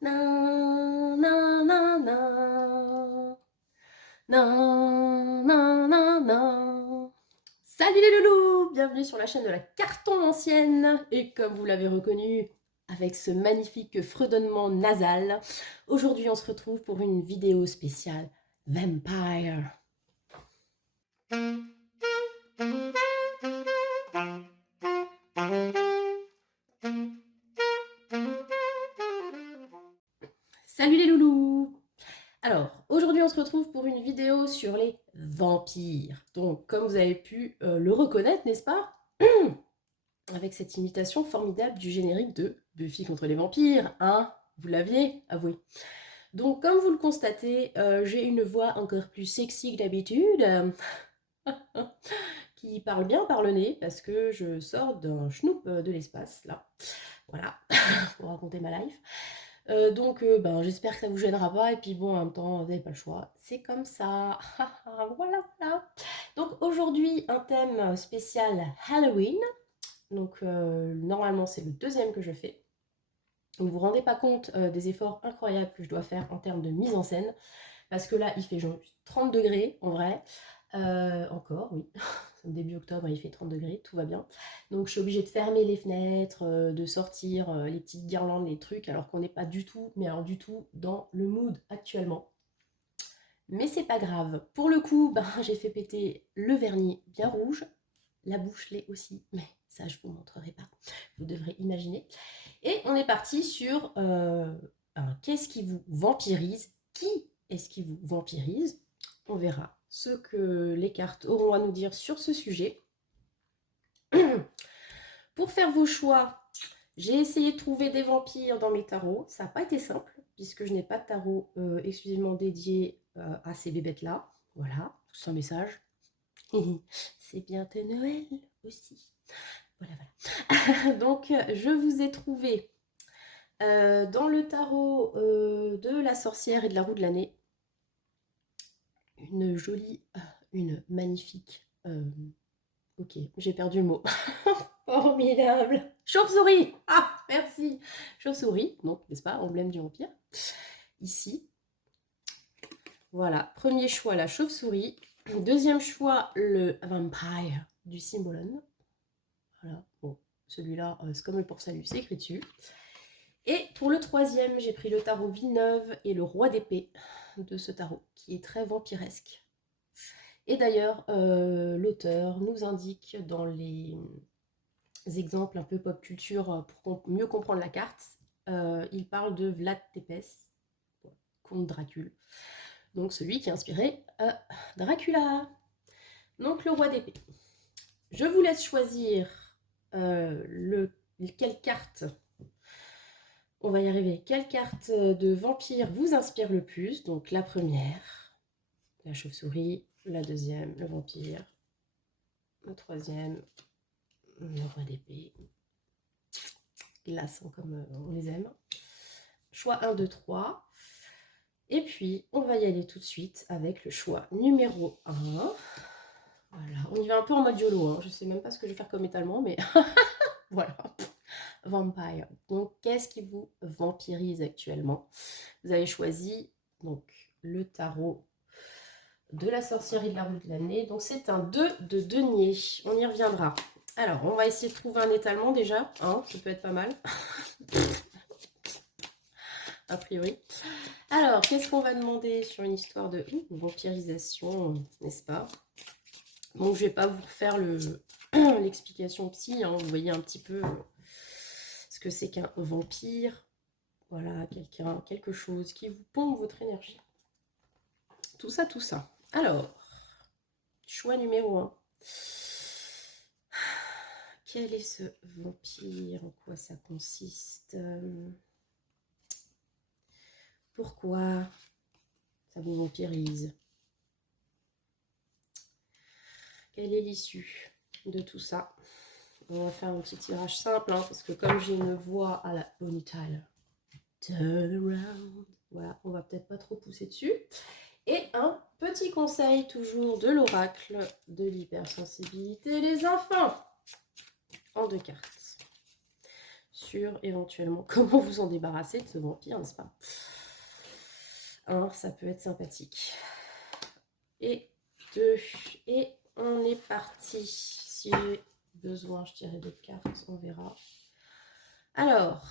Na, na, na, na. Na, na, na, na. Salut les loulous! Bienvenue sur la chaîne de la Carton Ancienne. Et comme vous l'avez reconnu, avec ce magnifique fredonnement nasal, aujourd'hui on se retrouve pour une vidéo spéciale Vampire. Salut les loulous! Alors, aujourd'hui on se retrouve pour une vidéo sur les vampires. Donc, comme vous avez pu le reconnaître, n'est-ce pas? Avec cette imitation formidable du générique de Buffy contre les vampires, hein? Vous l'aviez avoué. Donc, comme vous le constatez, j'ai une voix encore plus sexy que d'habitude, qui parle bien par le nez, parce que je sors d'un schnoop de l'espace, là. Voilà, pour raconter ma life. Donc, j'espère que ça vous gênera pas, et puis bon, en même temps, vous n'avez pas le choix. C'est comme ça. Voilà, voilà. Donc, aujourd'hui, un thème spécial Halloween. Donc, normalement, c'est le deuxième que je fais. Donc, vous vous rendez pas compte des efforts incroyables que je dois faire en termes de mise en scène. Parce que là, il fait genre 30 degrés en vrai. Encore, oui. Début octobre, il fait 30 degrés, tout va bien. Donc, je suis obligée de fermer les fenêtres, de sortir les petites guirlandes, les trucs, alors qu'on n'est pas du tout, mais alors du tout, dans le mood actuellement. Mais c'est pas grave. Pour le coup, j'ai fait péter le vernis bien rouge. La bouche l'est aussi, mais ça, je vous montrerai pas. Vous devrez imaginer. Et on est parti sur qu'est-ce qui vous vampirise? Qui est-ce qui vous vampirise? On verra ce que les cartes auront à nous dire sur ce sujet. Pour faire vos choix, j'ai essayé de trouver des vampires dans mes tarots. Ça n'a pas été simple, puisque je n'ai pas de tarot exclusivement dédié à ces bébêtes-là. Voilà, tout ça message. C'est bientôt Noël aussi. Voilà, voilà. Donc, je vous ai trouvé dans le tarot de la sorcière et de la roue de l'année, une jolie, une magnifique, ok, j'ai perdu le mot, formidable, chauve-souris, ah, merci, chauve-souris, donc, n'est-ce pas, emblème du vampire, ici, voilà, premier choix, la chauve-souris, deuxième choix, le vampire du Cymbalum, voilà, bon, celui-là, c'est comme le port-salut, c'est écrit dessus. Et pour le troisième, j'ai pris le tarot Villeneuve et le roi d'épée de ce tarot, qui est très vampiresque. Et d'ailleurs, l'auteur nous indique dans les exemples un peu pop culture pour mieux comprendre la carte, il parle de Vlad Tepes, comte Dracule. Donc celui qui a inspiré Dracula. Donc le roi d'épée. Je vous laisse choisir quelle carte. On va y arriver. Quelle carte de vampire vous inspire le plus? Donc la première, la chauve-souris. La deuxième, le vampire. Le troisième, le roi d'épée. Glaçant comme on les aime. Choix 1, 2, 3. Et puis, on va y aller tout de suite avec le choix numéro 1. Voilà, on y va un peu en mode YOLO. Hein. Je ne sais même pas ce que je vais faire comme étalement, mais voilà. Vampire. Donc, qu'est-ce qui vous vampirise actuellement? Vous avez choisi donc le tarot de la sorcière et de la roue de l'année. Donc, c'est un 2 de denier. On y reviendra. Alors, on va essayer de trouver un étalement déjà. Hein, ça peut être pas mal. A priori. Alors, qu'est-ce qu'on va demander sur une histoire de vampirisation, n'est-ce pas? Donc, je ne vais pas vous refaire l'explication psy. Hein, vous voyez un petit peu ce que c'est qu'un vampire. Voilà, quelque chose qui vous pompe votre énergie. Tout ça, tout ça. Alors, choix numéro 1. Quel est ce vampire? En quoi ça consiste? Pourquoi ça vous vampirise? Quelle est l'issue de tout ça? On va faire un petit tirage simple, hein, parce que comme j'ai une voix à la Bonnie Tyler, turn around, voilà, on va peut-être pas trop pousser dessus. Et un petit conseil toujours de l'oracle de l'hypersensibilité, les enfants, en 2 cartes. sur éventuellement comment vous en débarrasser de ce vampire, n'est-ce pas? Un, ça peut être sympathique. Et deux, et on est parti. Si j'ai besoin, je dirais d'autres cartes, on verra. Alors,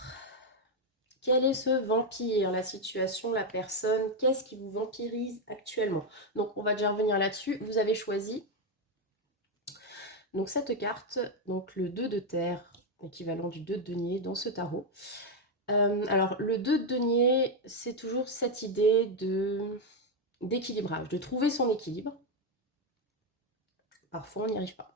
quel est ce vampire, la situation, la personne? Qu'est-ce qui vous vampirise actuellement? Donc, on va déjà revenir là-dessus. Vous avez choisi donc cette carte, donc le 2 de terre, équivalent du 2 de denier dans ce tarot. Alors, le 2 de denier, c'est toujours cette idée d'équilibrage, de trouver son équilibre. Parfois, on n'y arrive pas.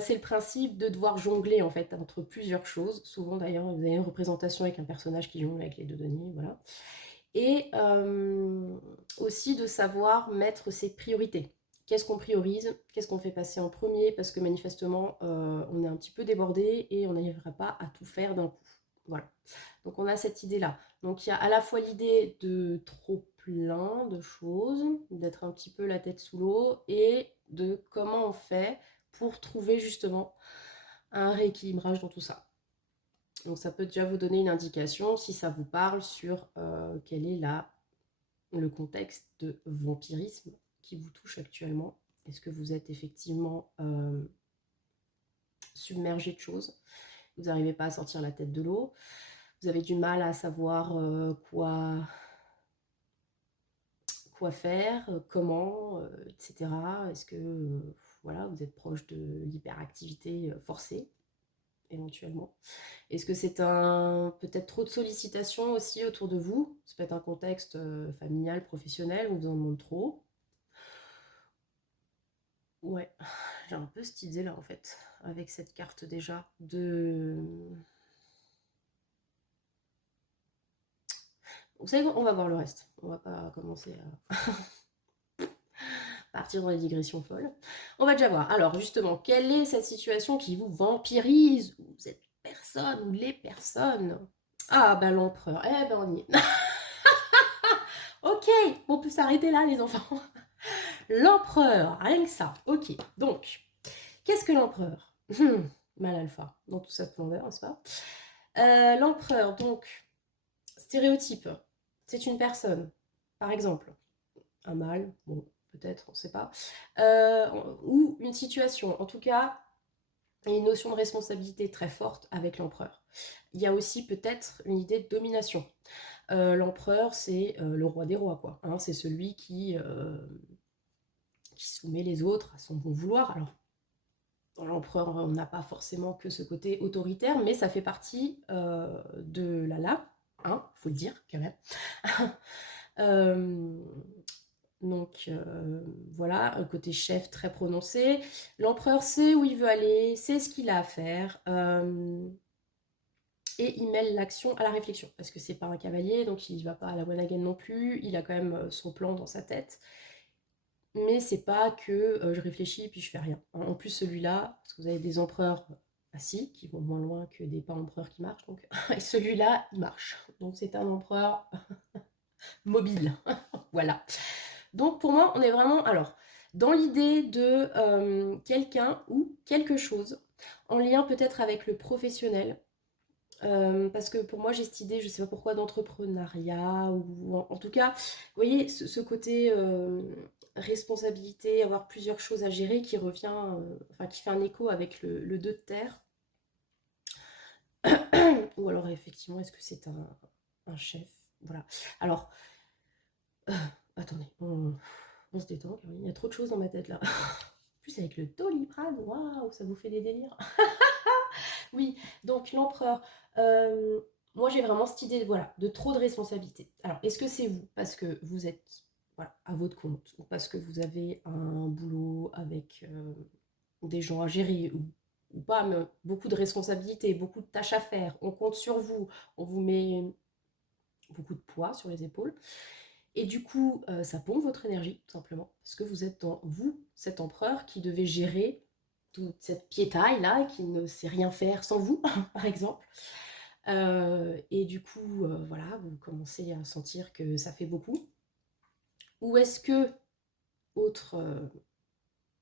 C'est le principe de devoir jongler en fait entre plusieurs choses. Souvent d'ailleurs, vous avez une représentation avec un personnage qui jongle avec les 2 deniers, voilà. Et aussi de savoir mettre ses priorités. Qu'est-ce qu'on priorise? Qu'est-ce qu'on fait passer en premier? Parce que manifestement, on est un petit peu débordé et on n'arrivera pas à tout faire d'un coup. Voilà. Donc on a cette idée-là. Donc il y a à la fois l'idée de trop plein de choses, d'être un petit peu la tête sous l'eau, et de comment on fait pour trouver justement un rééquilibrage dans tout ça. Donc ça peut déjà vous donner une indication, si ça vous parle, sur quel est le contexte de vampirisme qui vous touche actuellement. Est-ce que vous êtes effectivement submergé de choses? Vous n'arrivez pas à sortir la tête de l'eau? Vous avez du mal à savoir quoi faire, comment, etc. Est-ce que voilà, vous êtes proche de l'hyperactivité forcée, éventuellement? Est-ce que c'est peut-être trop de sollicitations aussi autour de vous? Ça peut être un contexte familial, professionnel, où vous en demandez trop. Ouais, j'ai un peu cette idée-là, en fait, avec cette carte déjà, Vous savez quoi, on va voir le reste. On va pas commencer à partir dans les digressions folles. On va déjà voir. Alors, justement, quelle est cette situation qui vous vampirise? Ou cette personne, ou les personnes? Ah, bah l'empereur. Eh ben, on y est. Ok, on peut s'arrêter là, les enfants. L'empereur, rien que ça. Ok, donc, qu'est-ce que l'empereur? Mal alpha, dans toute sa splendeur, n'est-ce pas? L'empereur, donc, stéréotype, c'est une personne, par exemple, un mâle, bon, peut-être, on ne sait pas, ou une situation, en tout cas, il y a une notion de responsabilité très forte avec l'empereur. Il y a aussi peut-être une idée de domination. L'empereur, c'est le roi des rois, quoi. Hein, c'est celui qui soumet les autres à son bon vouloir. Alors, dans l'empereur, on n'a pas forcément que ce côté autoritaire, mais ça fait partie de la lame, hein, faut le dire quand même. euh, donc voilà, un côté chef très prononcé. L'empereur sait où il veut aller, sait ce qu'il a à faire, et il mêle l'action à la réflexion, parce que c'est pas un cavalier, donc il ne va pas à la one again non plus, il a quand même son plan dans sa tête. Mais c'est pas que je réfléchis et puis je fais rien. En plus, celui-là, parce que vous avez des empereurs assis qui vont moins loin que des pas empereurs qui marchent, donc et celui-là, il marche. Donc c'est un empereur mobile. Voilà. Donc pour moi, on est vraiment alors dans l'idée de quelqu'un ou quelque chose en lien peut-être avec le professionnel. Parce que pour moi j'ai cette idée, je sais pas pourquoi, d'entrepreneuriat, ou en tout cas, vous voyez, ce côté responsabilité, avoir plusieurs choses à gérer qui revient, enfin qui fait un écho avec le 2 de terre. Ou alors effectivement, est-ce que c'est un chef? Voilà. Alors, attendez, on se détend, Caroline, il y a trop de choses dans ma tête là. En plus avec le Doliprane, waouh, ça vous fait des délires. Oui, donc l'empereur. euh, Moi, j'ai vraiment cette idée voilà, de trop de responsabilités. Alors, est-ce que c'est vous parce que vous êtes voilà, à votre compte, ou parce que vous avez un boulot avec des gens à gérer, ou pas, mais beaucoup de responsabilités, beaucoup de tâches à faire, on compte sur vous, on vous met beaucoup de poids sur les épaules, et du coup, ça pompe votre énergie, tout simplement, parce que vous êtes dans vous, cet empereur qui devait gérer toute cette piétaille-là, qui ne sait rien faire sans vous, par exemple. Et du coup, voilà, vous commencez à sentir que ça fait beaucoup. Ou est-ce que, autre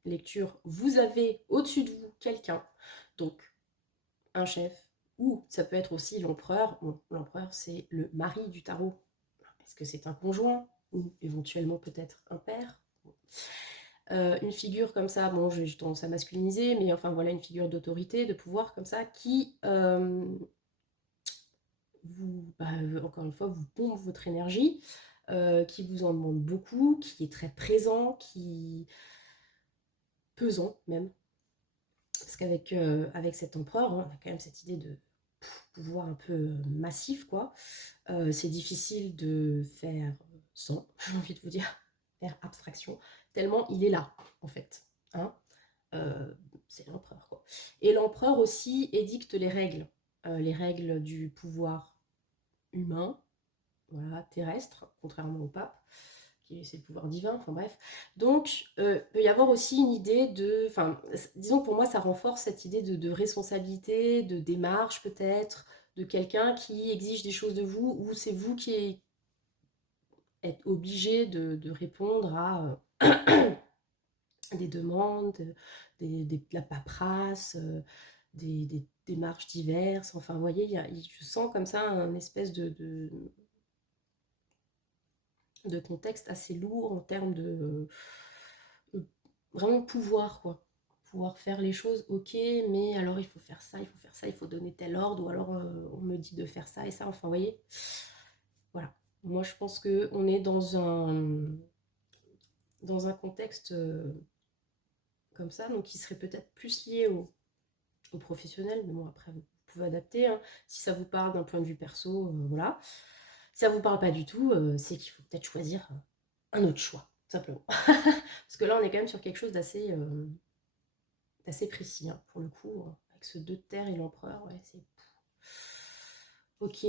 lecture, vous avez au-dessus de vous quelqu'un, donc un chef Ou ça peut être aussi l'empereur. Bon, l'empereur, c'est le mari du tarot. Est-ce que c'est un conjoint ou éventuellement peut-être un père? Une figure comme ça, bon, j'ai tendance à masculiniser, mais enfin voilà, une figure d'autorité, de pouvoir comme ça, qui vous, bah, encore une fois, vous pompe votre énergie, qui vous en demande beaucoup, qui est très présent, qui pesant même. Parce qu'avec avec cet empereur, hein, on a quand même cette idée de pouvoir un peu massif, quoi. C'est difficile de faire sans, j'ai envie de vous dire, faire abstraction, tellement il est là, en fait. Hein. C'est l'empereur, quoi. Et l'empereur aussi édicte les règles du pouvoir humain, voilà, terrestre, contrairement au pape, qui c'est le pouvoir divin, enfin bref. Donc, il peut y avoir aussi une idée de, enfin, disons pour moi, ça renforce cette idée de responsabilité, de démarche peut-être, de quelqu'un qui exige des choses de vous, ou c'est vous qui êtes obligé de répondre à des demandes, de la paperasse, des démarches diverses. Enfin, vous voyez, je sens comme ça un espèce de contexte assez lourd en termes de vraiment pouvoir, quoi. Pouvoir faire les choses, ok, mais alors il faut faire ça, il faut faire ça, il faut donner tel ordre, ou alors on me dit de faire ça et ça. Enfin, vous voyez, voilà. Moi, je pense qu'on est dans un contexte comme ça, donc qui serait peut-être plus lié au professionnel, mais bon, après, vous pouvez adapter. Hein. Si ça vous parle d'un point de vue perso, voilà. Si ça vous parle pas du tout, c'est qu'il faut peut-être choisir un autre choix, simplement. Parce que là, on est quand même sur quelque chose d'assez précis, hein, pour le coup, avec ce 2 de terre et l'empereur, ouais, c'est... Ok.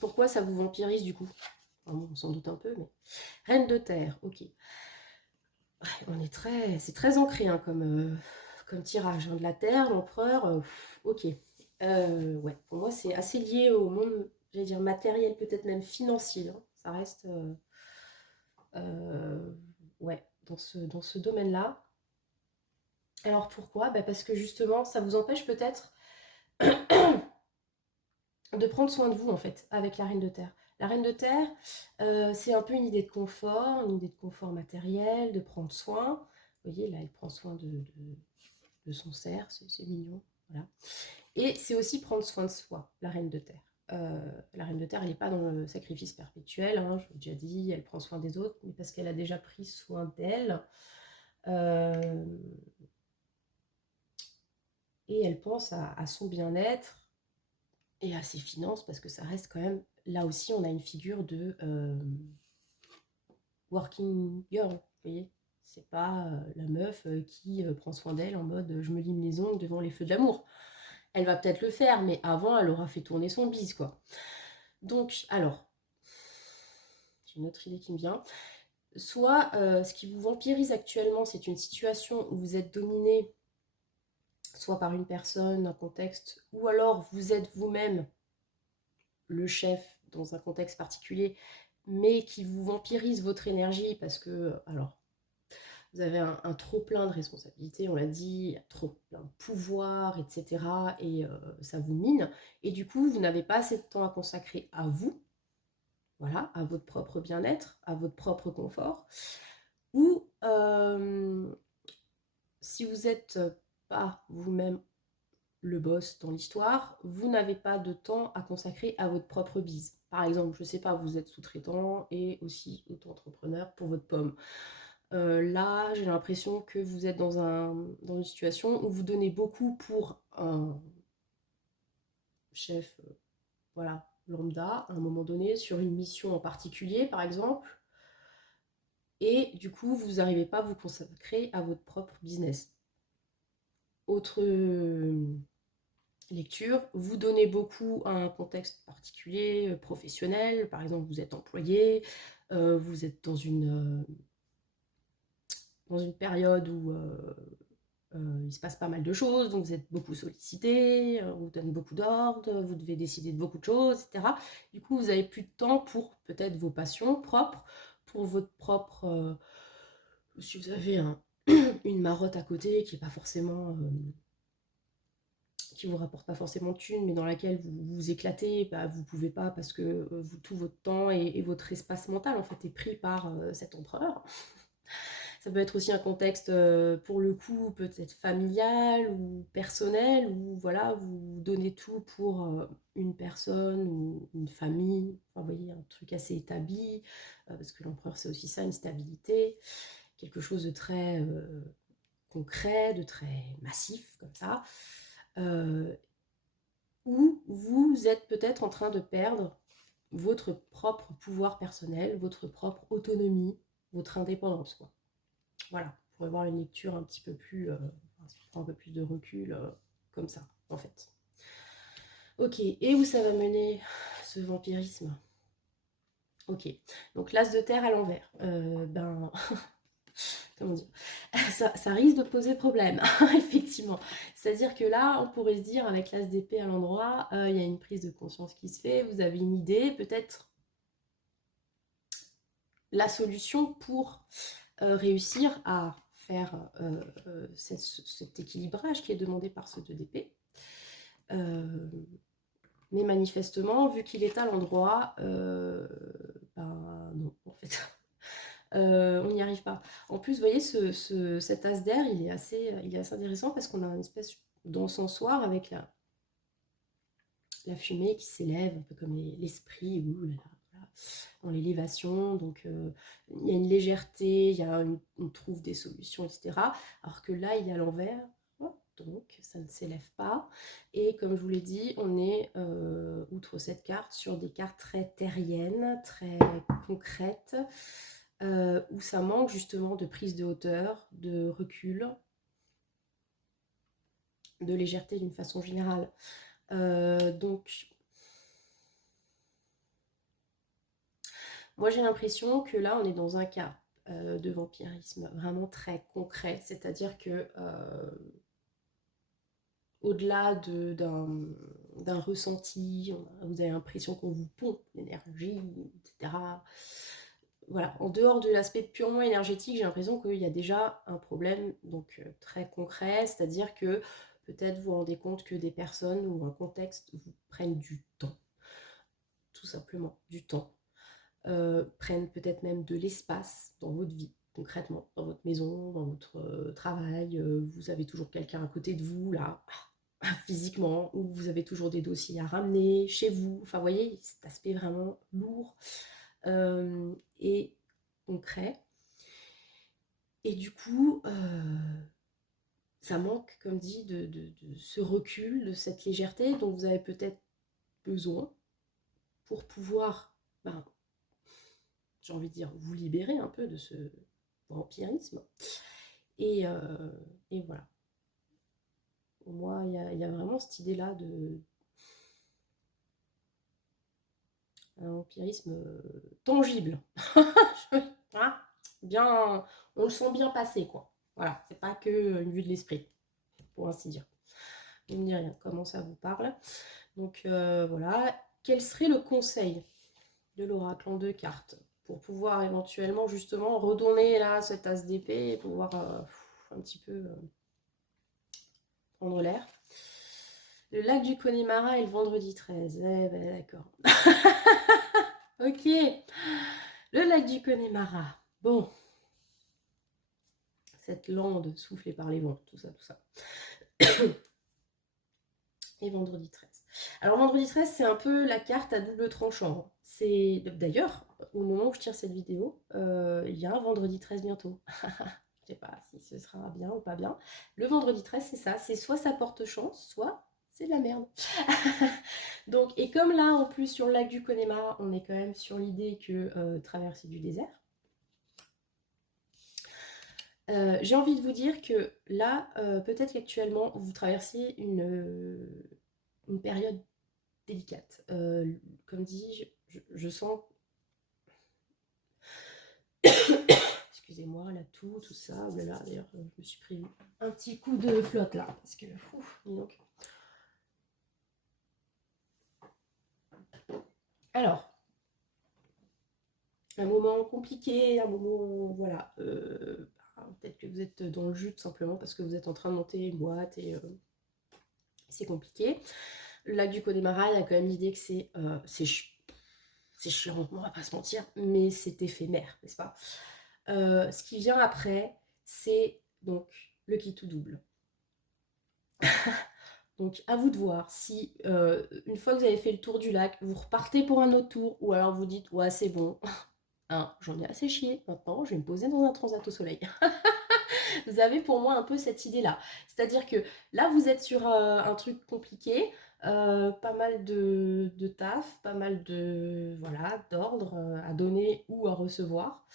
Pourquoi ça vous vampirise, du coup? Enfin, bon, on s'en doute un peu, mais... Reine de terre, ok. Ouais, c'est très ancré, hein, comme tirage, hein, de la terre, l'empereur, ok. Ouais, pour moi, c'est assez lié au monde, j'allais dire matériel, peut-être même financier, hein. Ça reste... ouais, dans ce domaine-là. Alors pourquoi? Bah parce que justement, ça vous empêche peut-être de prendre soin de vous, en fait, avec la reine de terre. La reine de terre, c'est un peu une idée une idée de confort matériel, de prendre soin. Vous voyez, là, elle prend soin de son cerf, c'est mignon. Voilà. Et c'est aussi prendre soin de soi, la reine de terre. La reine de terre, elle n'est pas dans le sacrifice perpétuel, hein, je vous l'ai déjà dit, elle prend soin des autres, mais parce qu'elle a déjà pris soin d'elle. Euh, et elle pense à son bien-être et à ses finances, parce que ça reste quand même, là aussi, on a une figure de working girl, vous voyez. C'est pas la meuf qui prend soin d'elle en mode je me lime les ongles devant les feux de l'amour. Elle va peut-être le faire, mais avant, elle aura fait tourner son bise, quoi. Donc, alors, j'ai une autre idée qui me vient. Soit ce qui vous vampirise actuellement, c'est une situation où vous êtes dominé soit par une personne, un contexte, ou alors vous êtes vous-même le chef dans un contexte particulier, mais qui vous vampirise votre énergie parce que, alors, vous avez un trop plein de responsabilités, on l'a dit, trop plein de pouvoir, etc. Et ça vous mine. Et du coup, vous n'avez pas assez de temps à consacrer à vous, voilà, à votre propre bien-être, à votre propre confort. Ou si vous n'êtes pas vous-même le boss dans l'histoire, vous n'avez pas de temps à consacrer à votre propre bise. Par exemple, je ne sais pas, vous êtes sous-traitant et aussi auto-entrepreneur pour votre pomme. Là, j'ai l'impression que vous êtes dans une situation où vous donnez beaucoup pour un chef, voilà, lambda, à un moment donné, sur une mission en particulier, par exemple, et du coup, vous n'arrivez pas à vous consacrer à votre propre business. Autre lecture, vous donnez beaucoup à un contexte particulier, professionnel, par exemple, vous êtes employé, vous êtes dans une période où il se passe pas mal de choses, donc vous êtes beaucoup sollicité, on vous donne beaucoup d'ordres, vous devez décider de beaucoup de choses, etc. Du coup, vous n'avez plus de temps pour peut-être vos passions propres, pour votre propre... si vous avez une marotte à côté qui n'est pas forcément qui vous rapporte pas forcément de thunes, mais dans laquelle vous vous éclatez, bah, vous pouvez pas parce que tout votre temps et votre espace mental en fait est pris par cet empereur. Ça peut être aussi un contexte, pour le coup, peut-être familial ou personnel, où voilà, vous donnez tout pour une personne ou une famille, enfin, vous voyez, un truc assez établi, parce que l'empereur c'est aussi ça, une stabilité, quelque chose de très concret, de très massif, comme ça, où vous êtes peut-être en train de perdre votre propre pouvoir personnel, votre propre autonomie, votre indépendance, quoi. Voilà, vous pourrez voir une lecture un petit peu plus, si on prend un peu plus de recul, comme ça, en fait. Ok, et où ça va mener ce vampirisme? Ok, donc l'as de terre à l'envers. Ben, comment dire, ça risque de poser problème, effectivement. C'est-à-dire que là, on pourrait se dire, avec l'as d'épée à l'endroit, il y a une prise de conscience qui se fait, vous avez une idée, peut-être la solution pour réussir à faire cet équilibrage qui est demandé par ce 2 d'épée. Mais manifestement, vu qu'il est à l'endroit, ben non, en fait. On n'y arrive pas. En plus, vous voyez, cet as d'air, il est assez intéressant parce qu'on a une espèce d'encensoir avec la fumée qui s'élève, un peu comme l'esprit, dans l'élévation. Donc, il y a une légèreté, on trouve des solutions, etc. Alors que là, il est à l'envers, donc ça ne s'élève pas. Et comme je vous l'ai dit, on est, outre cette carte, sur des cartes très terriennes, très concrètes, où ça manque justement de prise de hauteur, de recul, de légèreté d'une façon générale. Donc, moi j'ai l'impression que là on est dans un cas de vampirisme vraiment très concret, c'est-à-dire que au-delà d'un ressenti, vous avez l'impression qu'on vous pompe l'énergie, etc. Voilà, en dehors de l'aspect purement énergétique, j'ai l'impression qu'il y a déjà un problème donc très concret, c'est-à-dire que peut-être vous vous rendez compte que des personnes ou un contexte vous prennent du temps, tout simplement du temps, prennent peut-être même de l'espace dans votre vie, concrètement, dans votre maison, dans votre travail, vous avez toujours quelqu'un à côté de vous, là, physiquement, ou vous avez toujours des dossiers à ramener chez vous, enfin, vous voyez, cet aspect vraiment lourd et concret. Et du coup, ça manque, comme dit, de ce recul, de cette légèreté dont vous avez peut-être besoin pour pouvoir, ben, j'ai envie de dire, vous libérer un peu de ce vampirisme. Et, et voilà. Pour moi, il y a vraiment cette idée-là de un vampirisme tangible. Hein, bien, on le sent bien passer, quoi. Voilà, c'est pas que une vue de l'esprit, pour ainsi dire. Vous me direz rien, comment ça vous parle. Donc voilà, quel serait le conseil de l'oracle en 2 cartes pour pouvoir éventuellement justement redonner là cet as d'épée et pouvoir un petit peu prendre l'air. Le lac du Connemara et le vendredi 13. Eh ben d'accord. Ok. Le lac du Connemara. Bon. Cette lande soufflée par les vents, tout ça, tout ça. Et vendredi 13. Alors vendredi 13, c'est un peu la carte à double tranchant. C'est d'ailleurs, au moment où je tire cette vidéo, il y a un vendredi 13 bientôt. Je sais pas si ce sera bien ou pas bien. Le vendredi 13, c'est ça. C'est soit ça porte chance, soit c'est de la merde. Donc, et comme là, en plus, sur le lac du Connemara, on est quand même sur l'idée que traverser du désert. J'ai envie de vous dire que là, peut-être qu'actuellement, vous traversez une période délicate. Comme dit, je sens... Excusez-moi, la toux, tout ça. Oh là là, d'ailleurs, je me suis pris un petit coup de flotte là. Parce que, dis donc. Alors, un moment compliqué, un moment, voilà. Peut-être que vous êtes dans le jus tout simplement parce que vous êtes en train de monter une boîte et c'est compliqué. Le lac du Connemara, il y a quand même l'idée que c'est chiant, on va pas se mentir, mais c'est éphémère, n'est-ce pas? Ce qui vient après, c'est donc le kit tout double. Donc à vous de voir si une fois que vous avez fait le tour du lac, vous repartez pour un autre tour ou alors vous dites ouais c'est bon, hein, j'en ai assez chié, maintenant je vais me poser dans un transat au soleil. Vous avez pour moi un peu cette idée-là. C'est-à-dire que là vous êtes sur un truc compliqué, pas mal de taf, pas mal de voilà, d'ordres à donner ou à recevoir.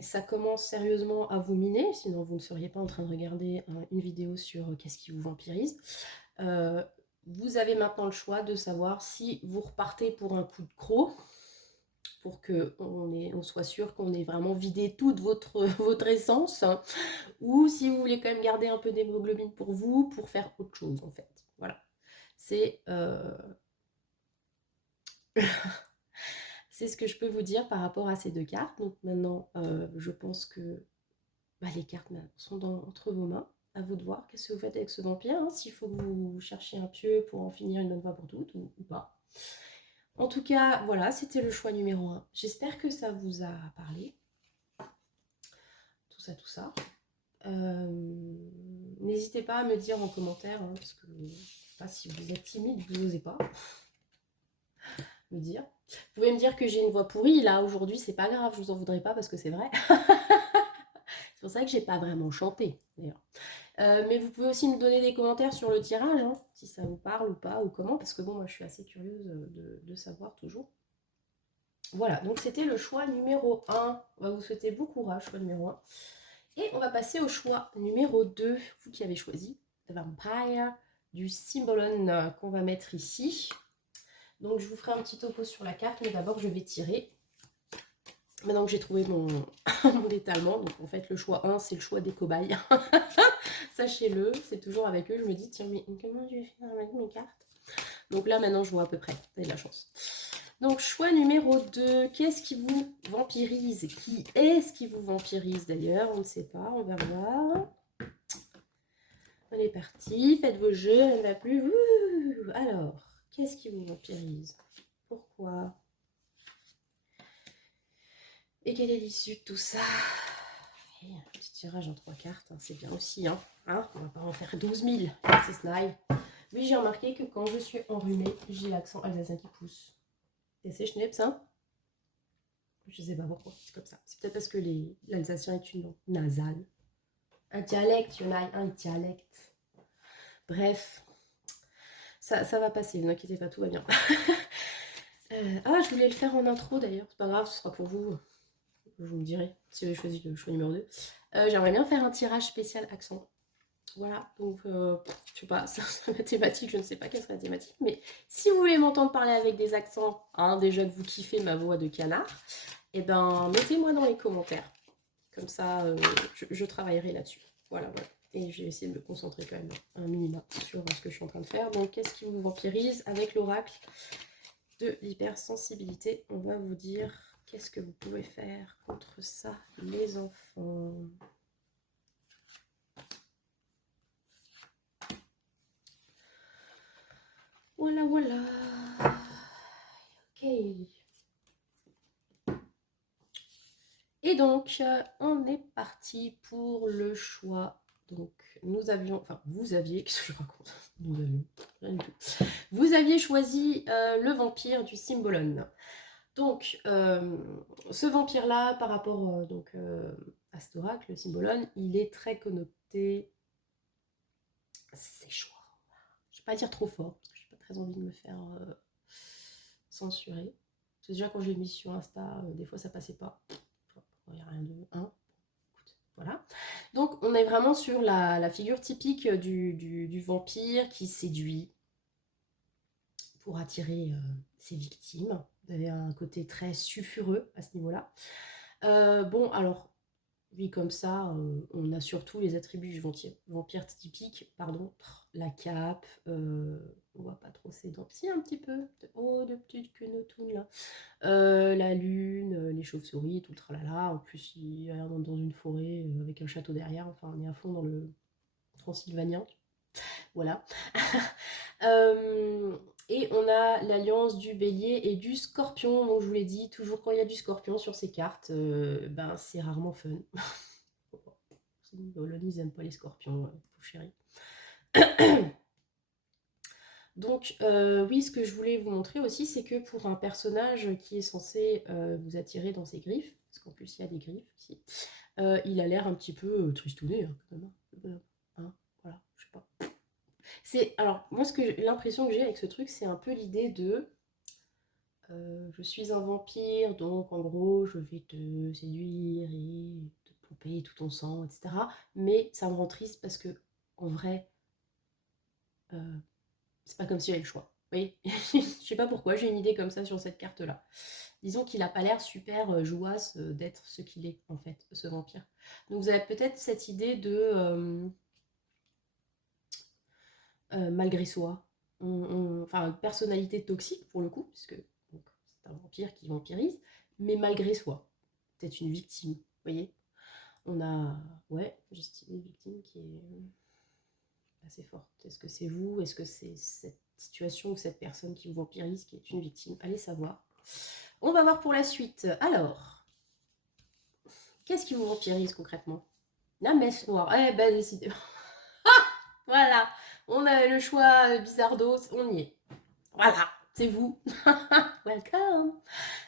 Ça commence sérieusement à vous miner, sinon vous ne seriez pas en train de regarder une vidéo sur qu'est-ce qui vous vampirise. Euh, Vous avez maintenant le choix de savoir si vous repartez pour un coup de croc, pour qu'on soit sûr qu'on ait vraiment vidé toute votre essence, hein, ou si vous voulez quand même garder un peu d'hémoglobine pour vous, pour faire autre chose en fait. Voilà. C'est c'est ce que je peux vous dire par rapport à ces deux cartes. Donc maintenant, je pense que bah, les cartes sont entre vos mains. À vous de voir qu'est-ce que vous faites avec ce vampire, hein, s'il faut que vous cherchiez un pieu pour en finir une bonne fois pour toutes ou pas. En tout cas, voilà, c'était le choix numéro 1. J'espère que ça vous a parlé. Tout ça, tout ça. N'hésitez pas à me dire en commentaire, hein, parce que je sais pas si vous êtes timide, vous n'osez pas me dire. Vous pouvez me dire que j'ai une voix pourrie, là, aujourd'hui, c'est pas grave, je vous en voudrais pas parce que c'est vrai. C'est pour ça que j'ai pas vraiment chanté, d'ailleurs. Mais vous pouvez aussi me donner des commentaires sur le tirage, hein, si ça vous parle ou pas, ou comment, parce que bon, moi je suis assez curieuse de savoir toujours. Voilà, donc c'était le choix numéro 1. On va vous souhaiter bon courage, choix numéro 1. Et on va passer au choix numéro 2, vous qui avez choisi The Vampire du Symbolon qu'on va mettre ici. Donc je vous ferai un petit topo sur la carte, mais d'abord je vais tirer. Maintenant que j'ai trouvé mon, mon étalement, donc en fait le choix 1 c'est le choix des cobayes. Sachez-le, c'est toujours avec eux, je me dis tiens mais comment je vais faire avec mes cartes. Donc là maintenant je vois à peu près, vous avez de la chance. Donc choix numéro 2, qu'est-ce qui vous vampirise? Qui est-ce qui vous vampirise d'ailleurs? On ne sait pas, on va voir. On est parti, faites vos jeux, elle ne va plus. Ouh, alors, qu'est-ce qui vous vampirise? Pourquoi? Et quelle est l'issue de tout ça? Et un petit tirage en 3 cartes, hein, c'est bien aussi. Hein, on va pas en faire 12 000, c'est snide. Oui, j'ai remarqué que quand je suis enrhumée, j'ai l'accent alsacien qui pousse. Et c'est schneps, hein? Je sais pas pourquoi, c'est comme ça. C'est peut-être parce que l'alsacien est une langue nasale. Un dialecte, il y en a un dialecte. Bref, ça va passer, ne vous inquiétez pas, tout va bien. Je voulais le faire en intro d'ailleurs, c'est pas grave, ce sera pour vous. Vous me direz si vous avez choisi le choix numéro 2. J'aimerais bien faire un tirage spécial accent. Voilà, donc je sais pas, c'est la thématique, je ne sais pas quelle serait la thématique, mais si vous voulez m'entendre parler avec des accents, hein, déjà que vous kiffez ma voix de canard, et ben mettez-moi dans les commentaires. Comme ça, je travaillerai là-dessus. Voilà, voilà. Et je vais essayer de me concentrer quand même un minimum sur ce que je suis en train de faire. Donc, qu'est-ce qui vous vampirise? Avec l'oracle de l'hypersensibilité, on va vous dire qu'est-ce que vous pouvez faire contre ça, les enfants. Voilà, voilà. Ok. Et donc, on est parti pour le choix. Donc, nous avions, enfin, vous aviez, qu'est-ce que je raconte? Nous avions, rien du tout. Vous aviez choisi le vampire du Symbolon. Donc, ce vampire-là, par rapport à cet oracle, le Symbolon, il est très connoté. C'est chaud. Je ne vais pas dire trop fort, parce que je n'ai pas très envie de me faire censurer. Parce que déjà, quand je l'ai mis sur Insta, des fois ça passait pas. Il n'y a rien de. Hein, voilà. Donc, on est vraiment sur la figure typique du vampire qui séduit pour attirer ses victimes. Vous avez un côté très sulfureux à ce niveau-là. Bon, alors, oui, comme ça, on a surtout les attributs du vampire typique, pardon, la cape, on voit pas trop ses dents, si un petit peu, oh, de petites quenotounes là, la lune, les chauves-souris, tout le tralala, en plus il est dans une forêt avec un château derrière, enfin on est à fond transylvanien. Voilà. Euh, et on a l'alliance du bélier et du scorpion. Donc je vous l'ai dit, toujours quand il y a du scorpion sur ces cartes, ben c'est rarement fun. Ils n'aiment pas les scorpions, pauvre chérie. Donc oui, ce que je voulais vous montrer aussi, c'est que pour un personnage qui est censé vous attirer dans ses griffes, parce qu'en plus il y a des griffes ici, il a l'air un petit peu tristouné, hein, quand même. Hein, voilà, je sais pas. Alors, moi, l'impression que j'ai avec ce truc, c'est un peu l'idée de je suis un vampire, donc en gros, je vais te séduire et te pomper tout ton sang, etc. Mais ça me rend triste parce que, en vrai, euh, c'est pas comme si j'avais le choix. Vous voyez. Je sais pas pourquoi, j'ai une idée comme ça sur cette carte-là. Disons qu'il a pas l'air super jouasse d'être ce qu'il est, en fait, ce vampire. Donc vous avez peut-être cette idée de malgré soi. Enfin, une personnalité toxique pour le coup, puisque c'est un vampire qui vampirise, mais malgré soi. Peut-être une victime, vous voyez. On a, ouais, juste une victime qui est assez forte. Est-ce que c'est vous? Est-ce que c'est cette situation ou cette personne qui vous vampirise qui est une victime? Allez savoir. On va voir pour la suite. Alors, qu'est-ce qui vous vampirise concrètement? La messe noire. Eh ben, décidément. Voilà, on a le choix bizardos, on y est. Voilà, c'est vous. Welcome.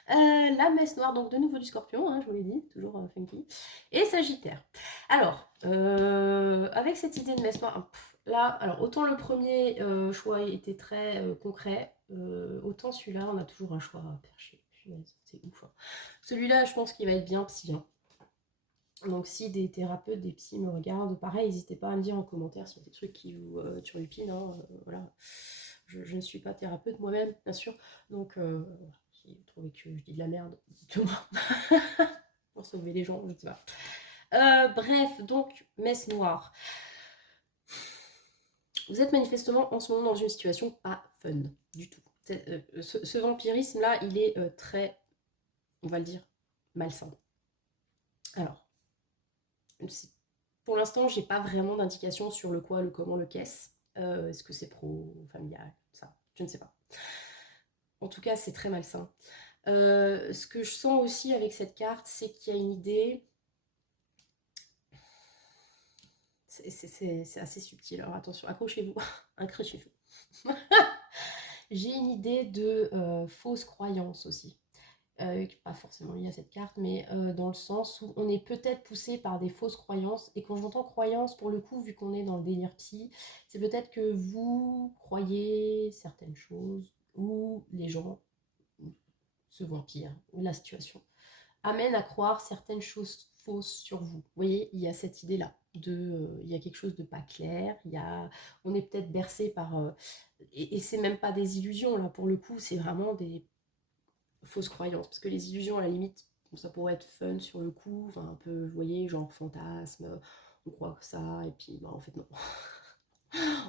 La messe noire, donc de nouveau du scorpion, hein, je vous l'ai dit, toujours funky. Et sagittaire. Alors, avec cette idée de messe noire, là, alors autant le premier choix était très concret, autant celui-là, on a toujours un choix perché. C'est ouf. Hein. Celui-là, je pense qu'il va être bien psy. Hein. Donc si des thérapeutes, des psys me regardent, pareil, n'hésitez pas à me dire en commentaire s'il y a des trucs qui vous turlupinent. Hein, voilà. Je ne suis pas thérapeute moi-même, bien sûr. Donc si vous trouvez que je dis de la merde, dites-le-moi. Pour sauver les gens, je ne sais pas. Bref, donc, messe noire. Vous êtes manifestement en ce moment dans une situation pas fun du tout. Ce vampirisme-là, il est très, on va le dire, malsain. Alors, pour l'instant, j'ai pas vraiment d'indication sur le quoi, le comment, le qu'est-ce. Est-ce que c'est pro-familial, ça, je ne sais pas. En tout cas, c'est très malsain. Ce que je sens aussi avec cette carte, c'est qu'il y a une idée. C'est assez subtil. Alors attention, accrochez-vous, accrochez-vous. J'ai une idée de fausse croyance aussi. Pas forcément lié à cette carte, mais dans le sens où on est peut-être poussé par des fausses croyances. Et quand j'entends croyance, pour le coup, vu qu'on est dans le délire psy, c'est peut-être que vous croyez certaines choses, ou les gens, ce vampire, ou la situation, amène à croire certaines choses fausses sur vous. Vous voyez, il y a cette idée-là. Il y a quelque chose de pas clair, on est peut-être bercé par... et c'est même pas des illusions, là, pour le coup, c'est vraiment des fausses croyances. Parce que les illusions, à la limite, ça pourrait être fun sur le coup, enfin un peu, vous voyez, genre fantasme, on croit que ça, et puis bah, en fait non.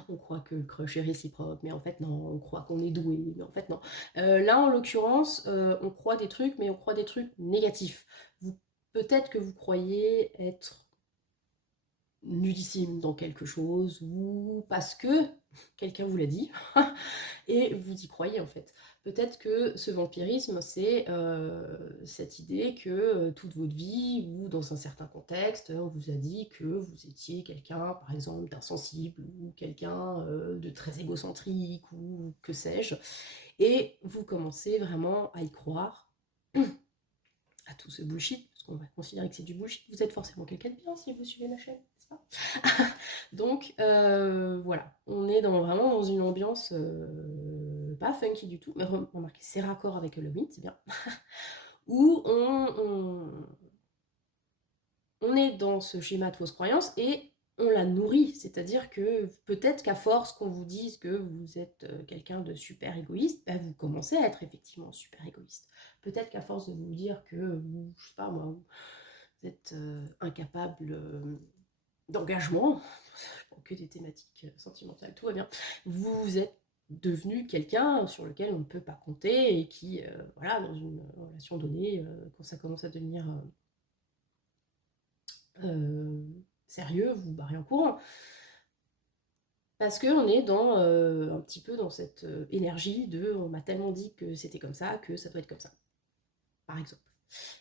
On croit que le crush est réciproque, mais en fait non, on croit qu'on est doué, mais en fait non. Là en l'occurrence, on croit des trucs, mais on croit des trucs négatifs. Peut-être que vous croyez être nullissime dans quelque chose, ou parce que quelqu'un vous l'a dit, et vous y croyez en fait. Peut-être que ce vampirisme, c'est cette idée que toute votre vie, ou dans un certain contexte, on vous a dit que vous étiez quelqu'un, par exemple, d'insensible, ou quelqu'un de très égocentrique, ou que sais-je, et vous commencez vraiment à y croire, à tout ce bullshit, parce qu'on va considérer que c'est du bullshit. Vous êtes forcément quelqu'un de bien si vous suivez ma chaîne, n'est-ce pas? Donc voilà, on est vraiment dans une ambiance pas funky du tout, mais remarquez, c'est raccord avec Halloween, c'est bien, où on est dans ce schéma de fausse croyance et on la nourrit, c'est-à-dire que peut-être qu'à force qu'on vous dise que vous êtes quelqu'un de super égoïste, bah, vous commencez à être effectivement super égoïste. Peut-être qu'à force de vous dire que vous, je sais pas moi, vous êtes incapable d'engagement, que des thématiques sentimentales, tout va bien, vous êtes devenu quelqu'un sur lequel on ne peut pas compter et qui, voilà, dans une relation donnée, quand ça commence à devenir sérieux, vous barrez en courant. Parce qu'on est dans un petit peu dans cette énergie de on m'a tellement dit que c'était comme ça, que ça doit être comme ça, par exemple.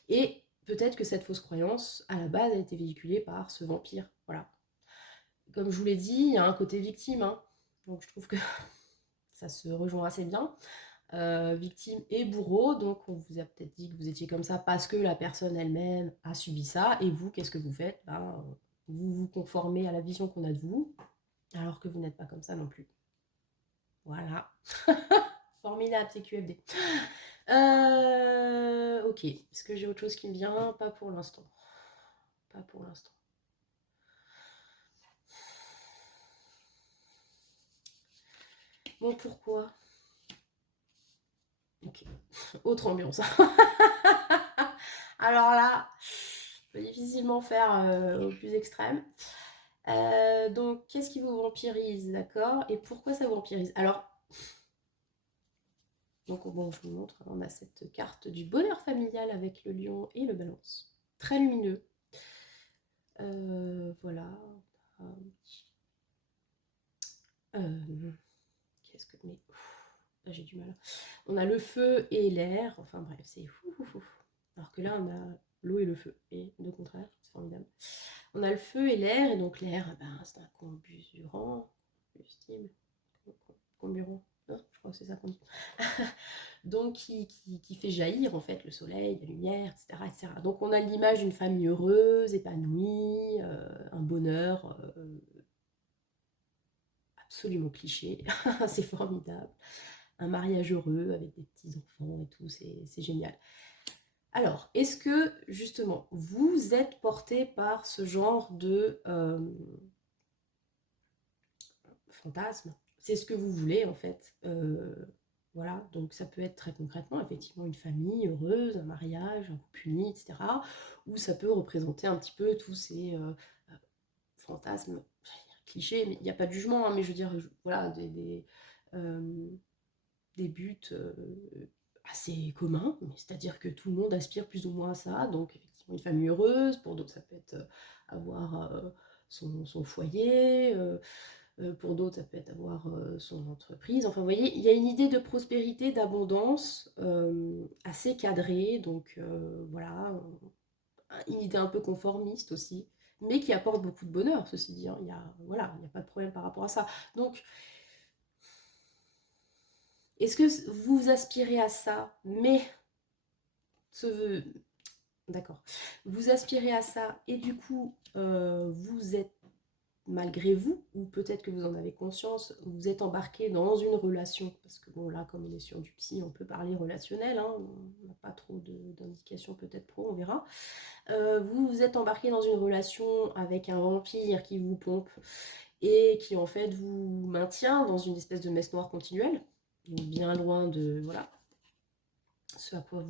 Et peut-être que cette fausse croyance, à la base, a été véhiculée par ce vampire. Voilà. Comme je vous l'ai dit, il y a un côté victime, hein. Donc je trouve que ça se rejoint assez bien. Victime et bourreau, donc on vous a peut-être dit que vous étiez comme ça parce que la personne elle-même a subi ça, et vous, qu'est-ce que vous faites? Ben, vous vous conformez à la vision qu'on a de vous, alors que vous n'êtes pas comme ça non plus. Voilà. Formidable, CQFD. Ok, est-ce que j'ai autre chose qui me vient? Pas pour l'instant. Pas pour l'instant. Bon, pourquoi? Ok, autre ambiance. Alors là, je peux difficilement faire au plus extrême. Donc, qu'est-ce qui vous vampirise, d'accord? Et pourquoi ça vous vampirise? Alors, donc bon, je vous montre, on a cette carte du bonheur familial avec le lion et le balance. Très lumineux. Voilà. Qu'est-ce que... Mais... Là, j'ai du mal. On a le feu et l'air. Enfin bref, c'est fou. Alors que là, on a l'eau et le feu. Et de contraire, c'est formidable. On a le feu et l'air. Et donc l'air, ben, c'est un combustible. Comburant. Non, je crois que c'est ça qu'on dit. Donc qui fait jaillir en fait le soleil, la lumière, etc., etc. Donc on a l'image d'une famille heureuse, épanouie, un bonheur absolument cliché. C'est formidable. Un mariage heureux avec des petits-enfants et tout, c'est génial. Alors, est-ce que, justement, vous êtes porté par ce genre de fantasme? C'est ce que vous voulez, en fait. Voilà, donc ça peut être très concrètement, effectivement, une famille heureuse, un mariage, un couple uni, etc. Ou ça peut représenter un petit peu tous ces fantasmes, clichés, mais il n'y a pas de jugement, hein, mais je veux dire, voilà, des buts assez communs, c'est-à-dire que tout le monde aspire plus ou moins à ça, donc effectivement une famille heureuse, pour d'autres ça peut être avoir son foyer, pour d'autres ça peut être avoir son entreprise, enfin vous voyez, il y a une idée de prospérité, d'abondance assez cadrée, donc voilà, une idée un peu conformiste aussi, mais qui apporte beaucoup de bonheur, ceci dit, hein. Voilà, il n'y a pas de problème par rapport à ça. Donc, est-ce que vous aspirez à ça, mais ce... D'accord. Vous aspirez à ça et du coup, vous êtes, malgré vous, ou peut-être que vous en avez conscience, vous êtes embarqué dans une relation, parce que bon là, comme on est sur du psy, on peut parler relationnel, hein, on n'a pas trop d'indications peut-être pro, on verra. Vous vous êtes embarqué dans une relation avec un vampire qui vous pompe et qui en fait vous maintient dans une espèce de messe noire continuelle, donc bien loin de voilà, ce à quoi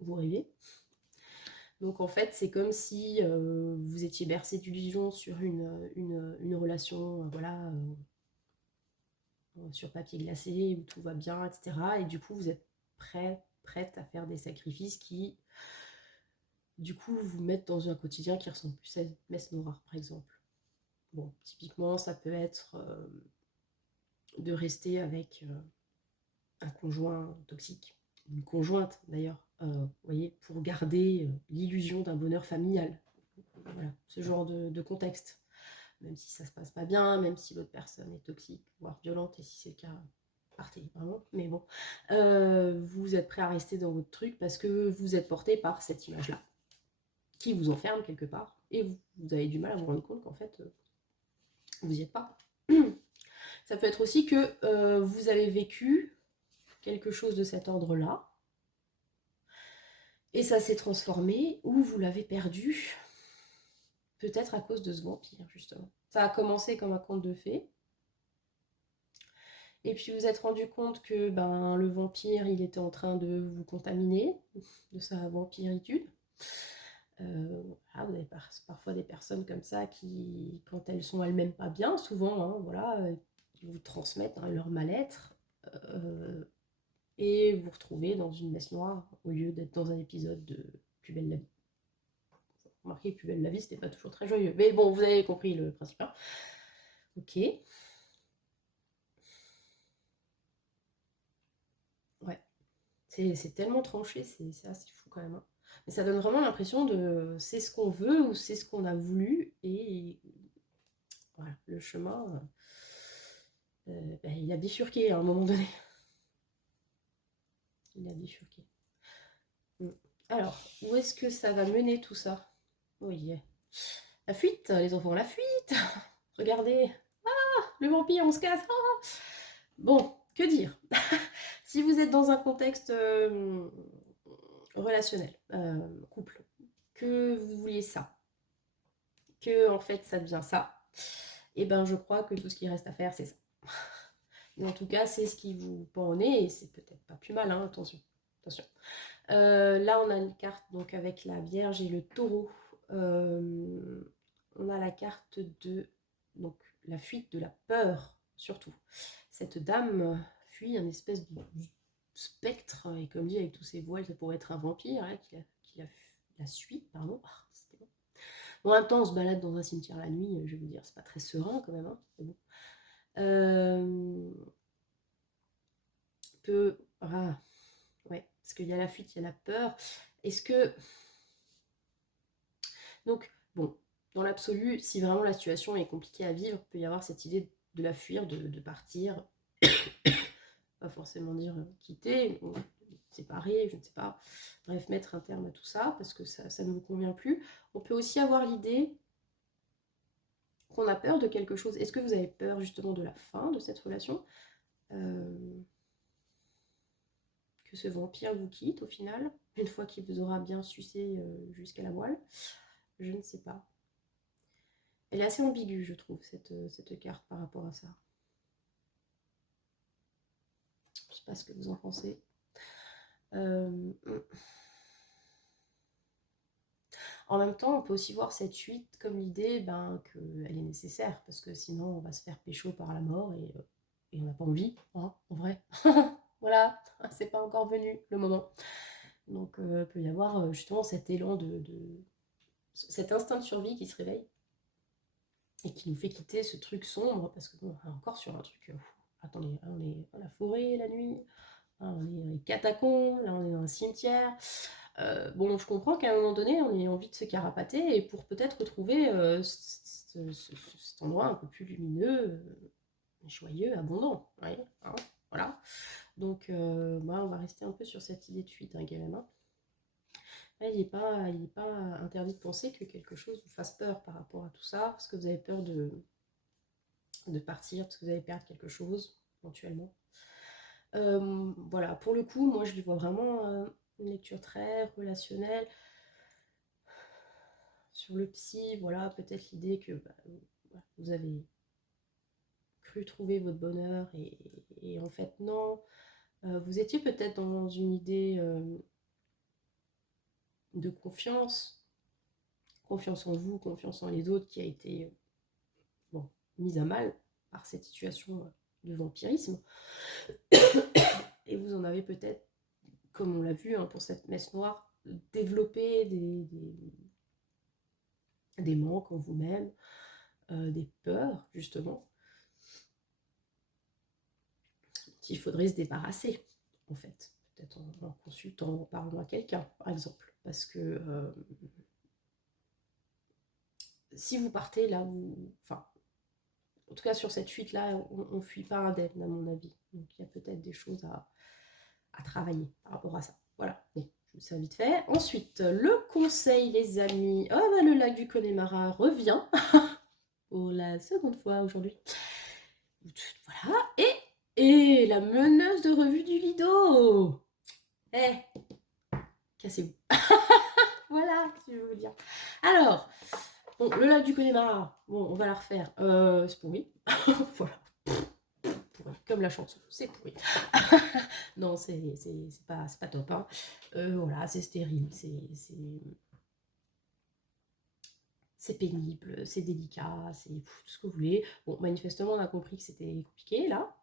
vous rêvez. Donc en fait, c'est comme si vous étiez bercé d'illusions sur une relation, voilà, sur papier glacé, où tout va bien, etc. Et du coup, vous êtes prête à faire des sacrifices qui, du coup, vous mettent dans un quotidien qui ressemble plus à une messe noire, par exemple. Bon, typiquement, ça peut être de rester avec un conjoint toxique, une conjointe d'ailleurs, vous voyez, pour garder l'illusion d'un bonheur familial. Voilà, ce genre de contexte. Même si ça se passe pas bien, même si l'autre personne est toxique, voire violente, et si c'est le cas, partez, vraiment. Mais bon, vous êtes prêt à rester dans votre truc parce que vous êtes porté par cette image-là, qui vous enferme quelque part, et vous avez du mal à vous rendre compte qu'en fait, vous n'y êtes pas. Ça peut être aussi que vous avez vécu quelque chose de cet ordre-là, et ça s'est transformé, ou vous l'avez perdu, peut-être à cause de ce vampire, justement. Ça a commencé comme un conte de fées, et puis vous vous êtes rendu compte que ben, le vampire, il était en train de vous contaminer de sa vampiritude. Voilà, vous avez parfois des personnes comme ça qui, quand elles sont elles-mêmes pas bien, souvent, hein, voilà, qui vous transmettent hein, leur mal-être, euh, et vous retrouvez dans une messe noire au lieu d'être dans un épisode de Plus belle la vie. Remarquez, Plus belle la vie, c'était pas toujours très joyeux. Mais bon, vous avez compris le principe. Hein. Ok. Ouais. C'est tellement tranché, c'est assez fou quand même, hein. Mais ça donne vraiment l'impression de c'est ce qu'on veut ou c'est ce qu'on a voulu. Et voilà, le chemin, il a bifurqué à un moment donné. Il a bifurqué. Mm. Alors, où est-ce que ça va mener tout ça? Oui, la fuite, les enfants, la fuite. Regardez, le vampire, on se casse. Ah. Bon, que dire? Si vous êtes dans un contexte relationnel, couple, que vous vouliez ça, que en fait ça devient ça, et ben je crois que tout ce qui reste à faire, c'est ça. Et en tout cas, c'est ce qui vous pend au nez, et c'est peut-être pas plus mal, hein, attention. Attention. Là, on a une carte donc avec la Vierge et le Taureau. On a la carte de donc la fuite, de la peur surtout. Cette dame fuit un espèce de spectre, et comme dit avec tous ses voiles, ça pourrait être un vampire hein, la suit, pardon. Ah, c'était bon. Bon, en même temps, on se balade dans un cimetière la nuit, je vais vous dire, c'est pas très serein quand même. Hein, mais bon. Que ah, ouais, parce qu'il y a la fuite, il y a la peur. Est-ce que donc bon, dans l'absolu, si vraiment la situation est compliquée à vivre, il peut y avoir cette idée de la fuir, de partir, pas forcément dire quitter, ou séparer, je ne sais pas. Bref, mettre un terme à tout ça parce que ça ne vous convient plus. On peut aussi avoir l'idée qu'on a peur de quelque chose. Est-ce que vous avez peur justement de la fin de cette relation? Que ce vampire vous quitte au final, une fois qu'il vous aura bien sucé jusqu'à la moelle? Je ne sais pas. Elle est assez ambiguë, je trouve, cette carte par rapport à ça. Je ne sais pas ce que vous en pensez. En même temps, on peut aussi voir cette fuite comme l'idée qu'elle est nécessaire, parce que sinon on va se faire pécho par la mort et on n'a pas envie, hein, en vrai. Voilà, c'est pas encore venu le moment. Donc il peut y avoir justement cet élan cet instinct de survie qui se réveille et qui nous fait quitter ce truc sombre, parce que bon, on est encore sur un truc. Attendez, on est dans la forêt la nuit, on est dans les catacombes, là on est dans un cimetière. Bon, je comprends qu'à un moment donné, on ait envie de se carapater et pour peut-être retrouver cet endroit un peu plus lumineux, joyeux, abondant. Ouais, hein, voilà. Donc, on va rester un peu sur cette idée de fuite, hein, quand même. Hein. Là, il n'est pas interdit de penser que quelque chose vous fasse peur par rapport à tout ça, parce que vous avez peur de partir, parce que vous allez perdre quelque chose, éventuellement. Voilà, pour le coup, moi, je lui vois vraiment une lecture très relationnelle. Sur le psy, voilà, peut-être l'idée que vous avez cru trouver votre bonheur et en fait non. Vous étiez peut-être dans une idée de confiance en vous, confiance en les autres qui a été bon, mise à mal par cette situation de vampirisme. Et vous en avez peut-être, comme on l'a vu hein, pour cette messe noire, développé des manques en vous-même, des peurs justement, qu'il faudrait se débarrasser, en fait. Peut-être en consultant, en parlant à quelqu'un, par exemple. Parce que si vous partez là, enfin, en tout cas sur cette fuite-là, on ne fuit pas indemne, à mon avis. Donc il y a peut-être des choses à travailler par rapport à ça. Voilà, bon, je vous ça vite fait. Ensuite, le conseil, les amis. Oh, le lac du Connemara revient pour la seconde fois aujourd'hui. Voilà, et la meneuse de revue du Lido. Eh, cassez-vous. Voilà ce que je veux vous dire. Alors, bon, le lac du Connemara, bon, on va la refaire. C'est pourri. Voilà. Pourri. Comme la chanson, c'est pourri. Non, c'est pas top. Hein. Voilà, c'est stérile, c'est pénible, c'est délicat, c'est tout ce que vous voulez. Bon, manifestement, on a compris que c'était compliqué, là,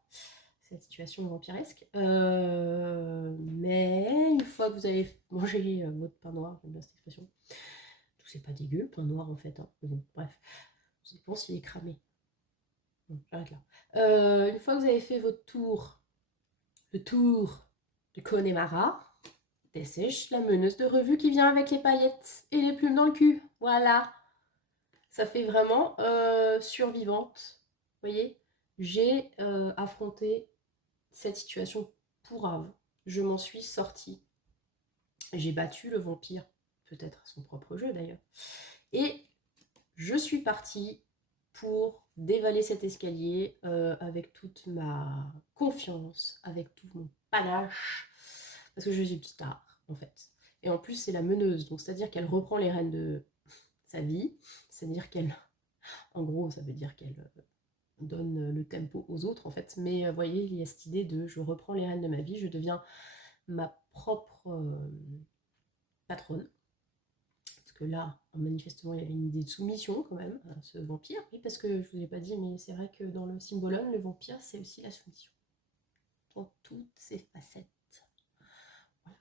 cette situation vampiresque. Mais une fois que vous avez mangé votre pain noir, j'aime bien cette expression, tout c'est pas dégueu, le pain noir en fait. Hein. Mais bon, bref, ça dépend s'il est cramé. Non, j'arrête là. Une fois que vous avez fait votre tour, le tour de Connemara, dessèche la meneuse de revue qui vient avec les paillettes et les plumes dans le cul. Voilà. Ça fait vraiment survivante. Vous voyez, j'ai affronté cette situation pourrave. Je m'en suis sortie. J'ai battu le vampire, peut-être à son propre jeu d'ailleurs. Et je suis partie pour dévaler cet escalier avec toute ma confiance, avec tout mon panache, parce que je suis une star en fait. Et en plus, c'est la meneuse, donc c'est-à-dire qu'elle reprend les rênes de sa vie, c'est-à-dire qu'elle, en gros, ça veut dire qu'elle donne le tempo aux autres en fait. Mais vous voyez, il y a cette idée de je reprends les rênes de ma vie, je deviens ma propre patronne. Parce que là, manifestement, il y avait une idée de soumission quand même à ce vampire. Oui, parce que je vous ai pas dit, mais c'est vrai que dans le Symbolone, le vampire, c'est aussi la soumission. Dans toutes ses facettes. Voilà.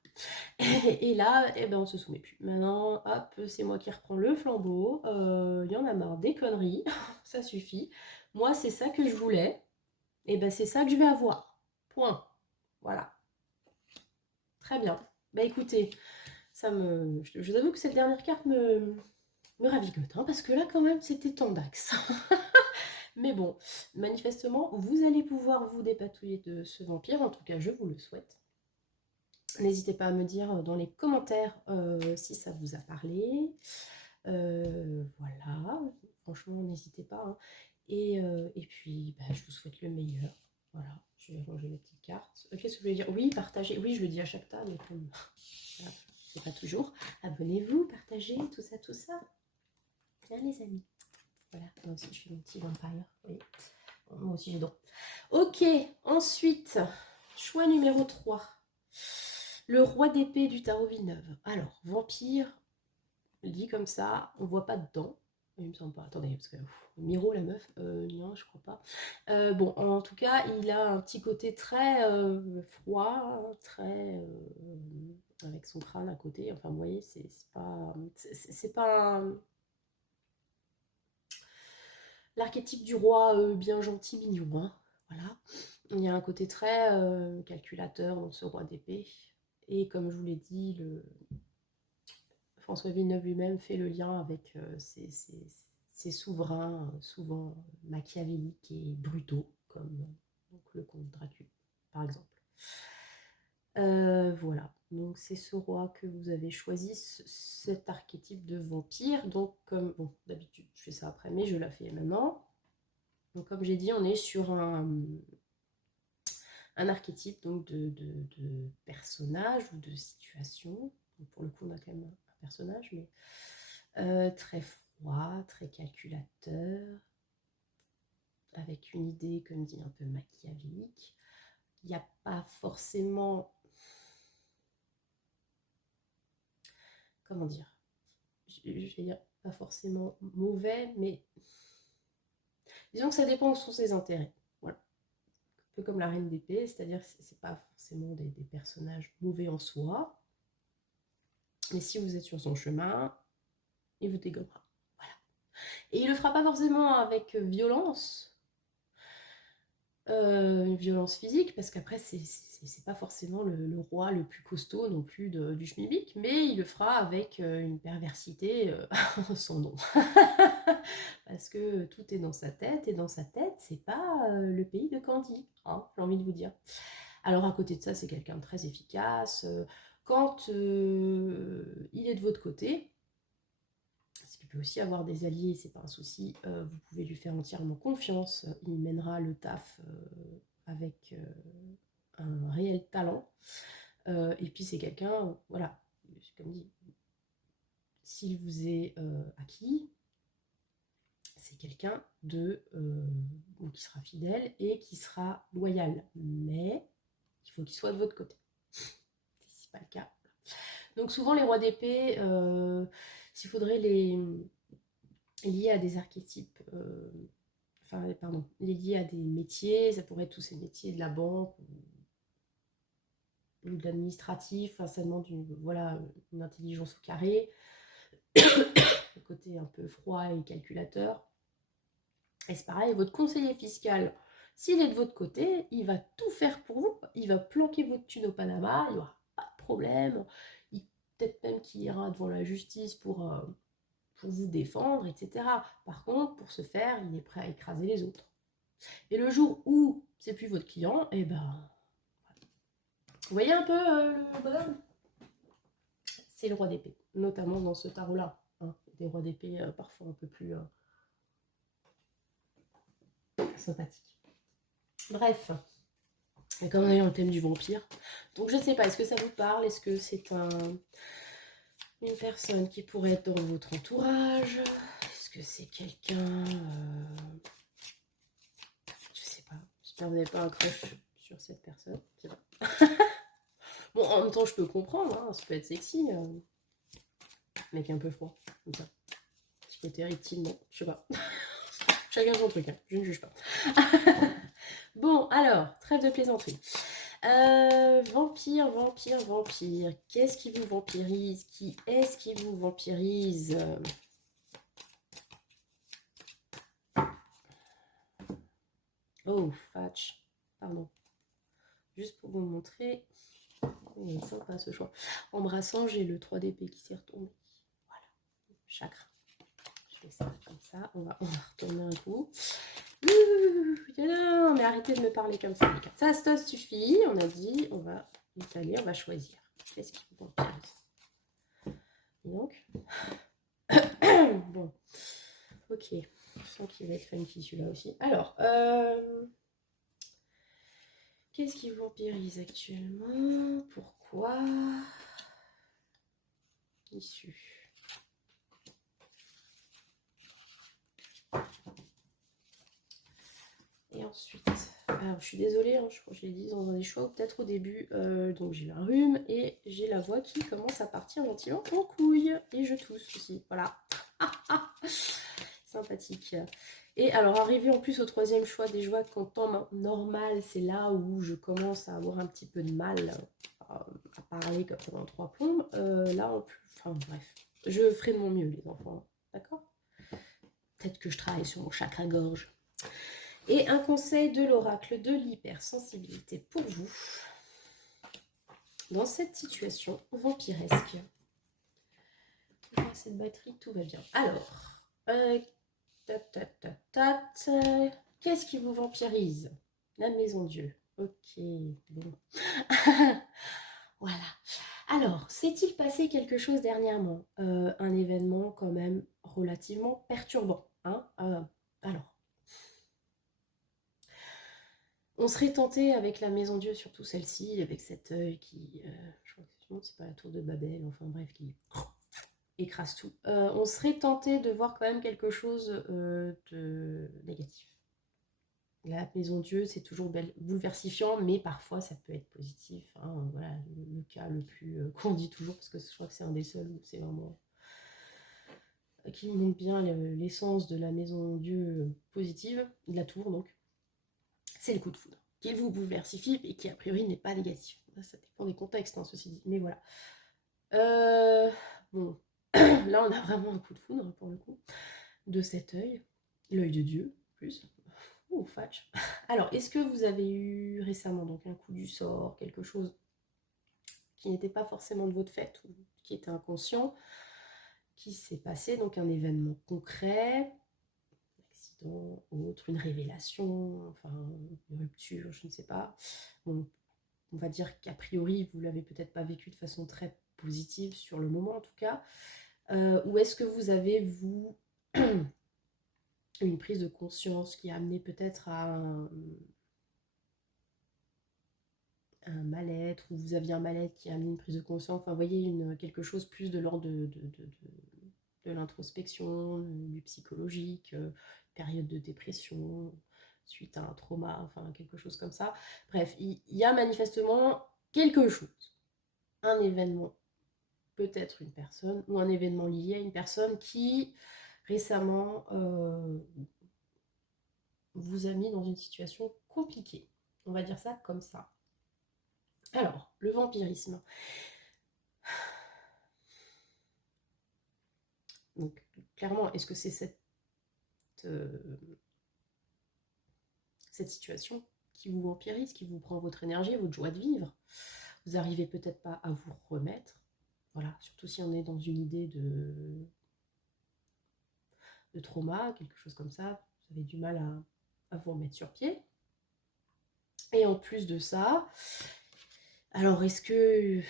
Et là, eh ben, on se soumet plus. Maintenant, hop, c'est moi qui reprends le flambeau. Il y en a marre des conneries. Ça suffit. Moi, c'est ça que je voulais. Et ben, c'est ça que je vais avoir. Point. Voilà. Très bien. Bah écoutez, je vous avoue que cette dernière carte me ravigote, hein, parce que là, quand même, c'était tendax. Mais bon, manifestement, vous allez pouvoir vous dépatouiller de ce vampire, en tout cas, je vous le souhaite. N'hésitez pas à me dire dans les commentaires si ça vous a parlé. Voilà, franchement, n'hésitez pas. Hein. Et puis, bah, je vous souhaite le meilleur. Voilà, je vais ranger mes petites cartes. Qu'est-ce que je voulais dire? Oui, partagez. Oui, je le dis à chaque table, mais comme voilà, c'est pas toujours. Abonnez-vous, partagez, tout ça, tout ça. Bien, les amis. Voilà, moi aussi, je fais mon petit vampire. Oui. Moi aussi, j'ai droit. Ok, ensuite, choix numéro 3. Le roi d'épée du tarot Villeneuve. Alors, vampire, dit comme ça, on voit pas dedans. Il me semble pas. Attendez, parce que Miro, la meuf, non, je crois pas. Bon, en tout cas, il a un petit côté très froid, très avec son crâne à côté. Enfin, vous voyez, c'est pas l'archétype du roi bien gentil, mignon. Hein. Voilà. Il y a un côté très calculateur dans ce roi d'épée. Et comme je vous l'ai dit, François Villeneuve lui-même fait le lien avec ces souverains, souvent machiavéliques et brutaux, comme donc, le comte Dracula, par exemple. Voilà, donc c'est ce roi que vous avez choisi, cet archétype de vampire. Donc, comme bon, d'habitude, je fais ça après, mais je la fais maintenant. Donc, comme j'ai dit, on est sur un archétype donc de personnage ou de situation. Donc, pour le coup, on a quand même un personnage, mais très froid, très calculateur, avec une idée, comme dit, un peu machiavélique. Il n'y a pas forcément... Comment dire? Je vais dire pas forcément mauvais, mais disons que ça dépend où sont ses intérêts. Voilà. Un peu comme la reine d'épée, c'est-à-dire que c'est pas forcément des personnages mauvais en soi, mais si vous êtes sur son chemin, il vous dégommera. Voilà. Et il le fera pas forcément avec violence, une violence physique, parce qu'après, c'est pas forcément le roi le plus costaud non plus du schmilblick, mais il le fera avec une perversité sans nom. Parce que tout est dans sa tête, et dans sa tête, c'est pas le pays de Candy, hein, j'ai envie de vous dire. Alors à côté de ça, c'est quelqu'un de très efficace. Quand il est de votre côté, parce qu'il peut aussi avoir des alliés, c'est pas un souci, vous pouvez lui faire entièrement confiance, il mènera le taf avec un réel talent. Et puis c'est quelqu'un, voilà, comme dit, s'il vous est acquis, c'est quelqu'un qui sera fidèle et qui sera loyal. Mais il faut qu'il soit de votre côté. Si ce n'est pas le cas. Donc souvent les rois d'épée, s'il faudrait les lier à des archétypes, les lier à des métiers, ça pourrait être tous ces métiers de la banque ou de l'administratif, enfin, ça demande une intelligence au carré, le côté un peu froid et calculateur. Et c'est pareil, votre conseiller fiscal, s'il est de votre côté, il va tout faire pour vous. Il va planquer votre thune au Panama, il n'y aura pas de problème. Peut-être même qu'il ira devant la justice pour vous défendre, etc. Par contre, pour ce faire, il est prêt à écraser les autres. Et le jour où c'est plus votre client, et ben, vous voyez un peu le bonhomme. C'est le roi d'épée, notamment dans ce tarot-là. Hein. Des rois d'épée parfois un peu plus sympathiques. Bref, et comme on est dans le thème du vampire, donc je sais pas, est-ce que ça vous parle? Est-ce que c'est une personne qui pourrait être dans votre entourage? Est-ce que c'est quelqu'un... je sais pas, j'espère que vous n'avez pas un crush sur cette personne. Bon, en même temps, je peux comprendre, hein, ça peut être sexy, mec un peu froid, comme ça. Petit côté reptile, non, je sais pas. Chacun son truc, hein, je ne juge pas. Bon, alors, trêve de plaisanterie. Vampire, vampire, vampire. Qu'est-ce qui vous vampirise? Qui est-ce qui vous vampirise? Oh, Fatch. Pardon. Juste pour vous montrer. Il est sympa ce choix. Embrassant, j'ai le 3 d'épée qui s'est retombé. Voilà. Chakra. Je fais ça comme ça. On va retourner un coup. Non, mais arrêtez de me parler comme ça, les gars. Ça suffit. On a dit, on va étaler, on va choisir. Qu'est-ce qui vous vampirise? Et donc, bon, ok. Je sens qu'il va être funky celui-là aussi. Alors, qu'est-ce qui vous vampirise actuellement? Pourquoi? Issue. Et ensuite, alors je suis désolée, hein, je crois que je l'ai dit dans un des choix, peut-être au début, donc j'ai un rhume et j'ai la voix qui commence à partir gentiment en couille. Et je tousse aussi, voilà. Sympathique. Et alors, arrivé en plus au troisième choix des joies qu'en temps normal, c'est là où je commence à avoir un petit peu de mal à parler comme ça dans trois plombes. Là, en plus, enfin bref, je ferai de mon mieux, les enfants, d'accord? Peut-être que je travaille sur mon chakra-gorge. Et un conseil de l'oracle de l'hypersensibilité pour vous dans cette situation vampiresque. Cette batterie, tout va bien. Alors, qu'est-ce qui vous vampirise? La maison Dieu. Ok, bon. Voilà. Alors, s'est-il passé quelque chose dernièrement? Un événement quand même relativement perturbant. Hein alors, on serait tenté avec la maison Dieu, surtout celle-ci, avec cet œil qui, je crois que c'est pas la tour de Babel, enfin bref, qui écrase tout. On serait tenté de voir quand même quelque chose de négatif. La maison Dieu, c'est toujours bouleversifiant, mais parfois ça peut être positif. Hein. Voilà, le cas le plus qu'on dit toujours, parce que je crois que c'est un des seuls où c'est vraiment qui montre bien l'essence de la maison Dieu positive, de la tour donc, c'est le coup de foudre, qui vous bouleversifie et qui a priori n'est pas négatif. Ça dépend des contextes, hein, ceci dit, mais voilà. Bon, là on a vraiment un coup de foudre pour le coup, de cet œil, l'œil de Dieu, plus. Oh, fâche. Alors, est-ce que vous avez eu récemment donc un coup du sort, quelque chose qui n'était pas forcément de votre fait ou qui était inconscient, qui s'est passé, donc un événement concret, accident, autre, une révélation, enfin une rupture, je ne sais pas. Bon, on va dire qu'a priori, vous l'avez peut-être pas vécu de façon très positive sur le moment en tout cas. Ou est-ce que vous avez, vous, une prise de conscience qui a amené peut-être à un mal-être, ou vous aviez un mal-être qui a amené une prise de conscience, enfin, vous voyez, quelque chose plus de l'ordre de l'introspection, du psychologique, période de dépression, suite à un trauma, enfin, quelque chose comme ça. Bref, il y a manifestement quelque chose, un événement, peut-être une personne, ou un événement lié à une personne qui, récemment, vous a mis dans une situation compliquée. On va dire ça comme ça. Alors, le vampirisme. Donc, clairement, est-ce que c'est cette cette situation qui vous vampirise, qui vous prend votre énergie, votre joie de vivre. Vous n'arrivez peut-être pas à vous remettre. Voilà, surtout si on est dans une idée de trauma, quelque chose comme ça, vous avez du mal à vous remettre sur pied. Et en plus de ça, alors est-ce que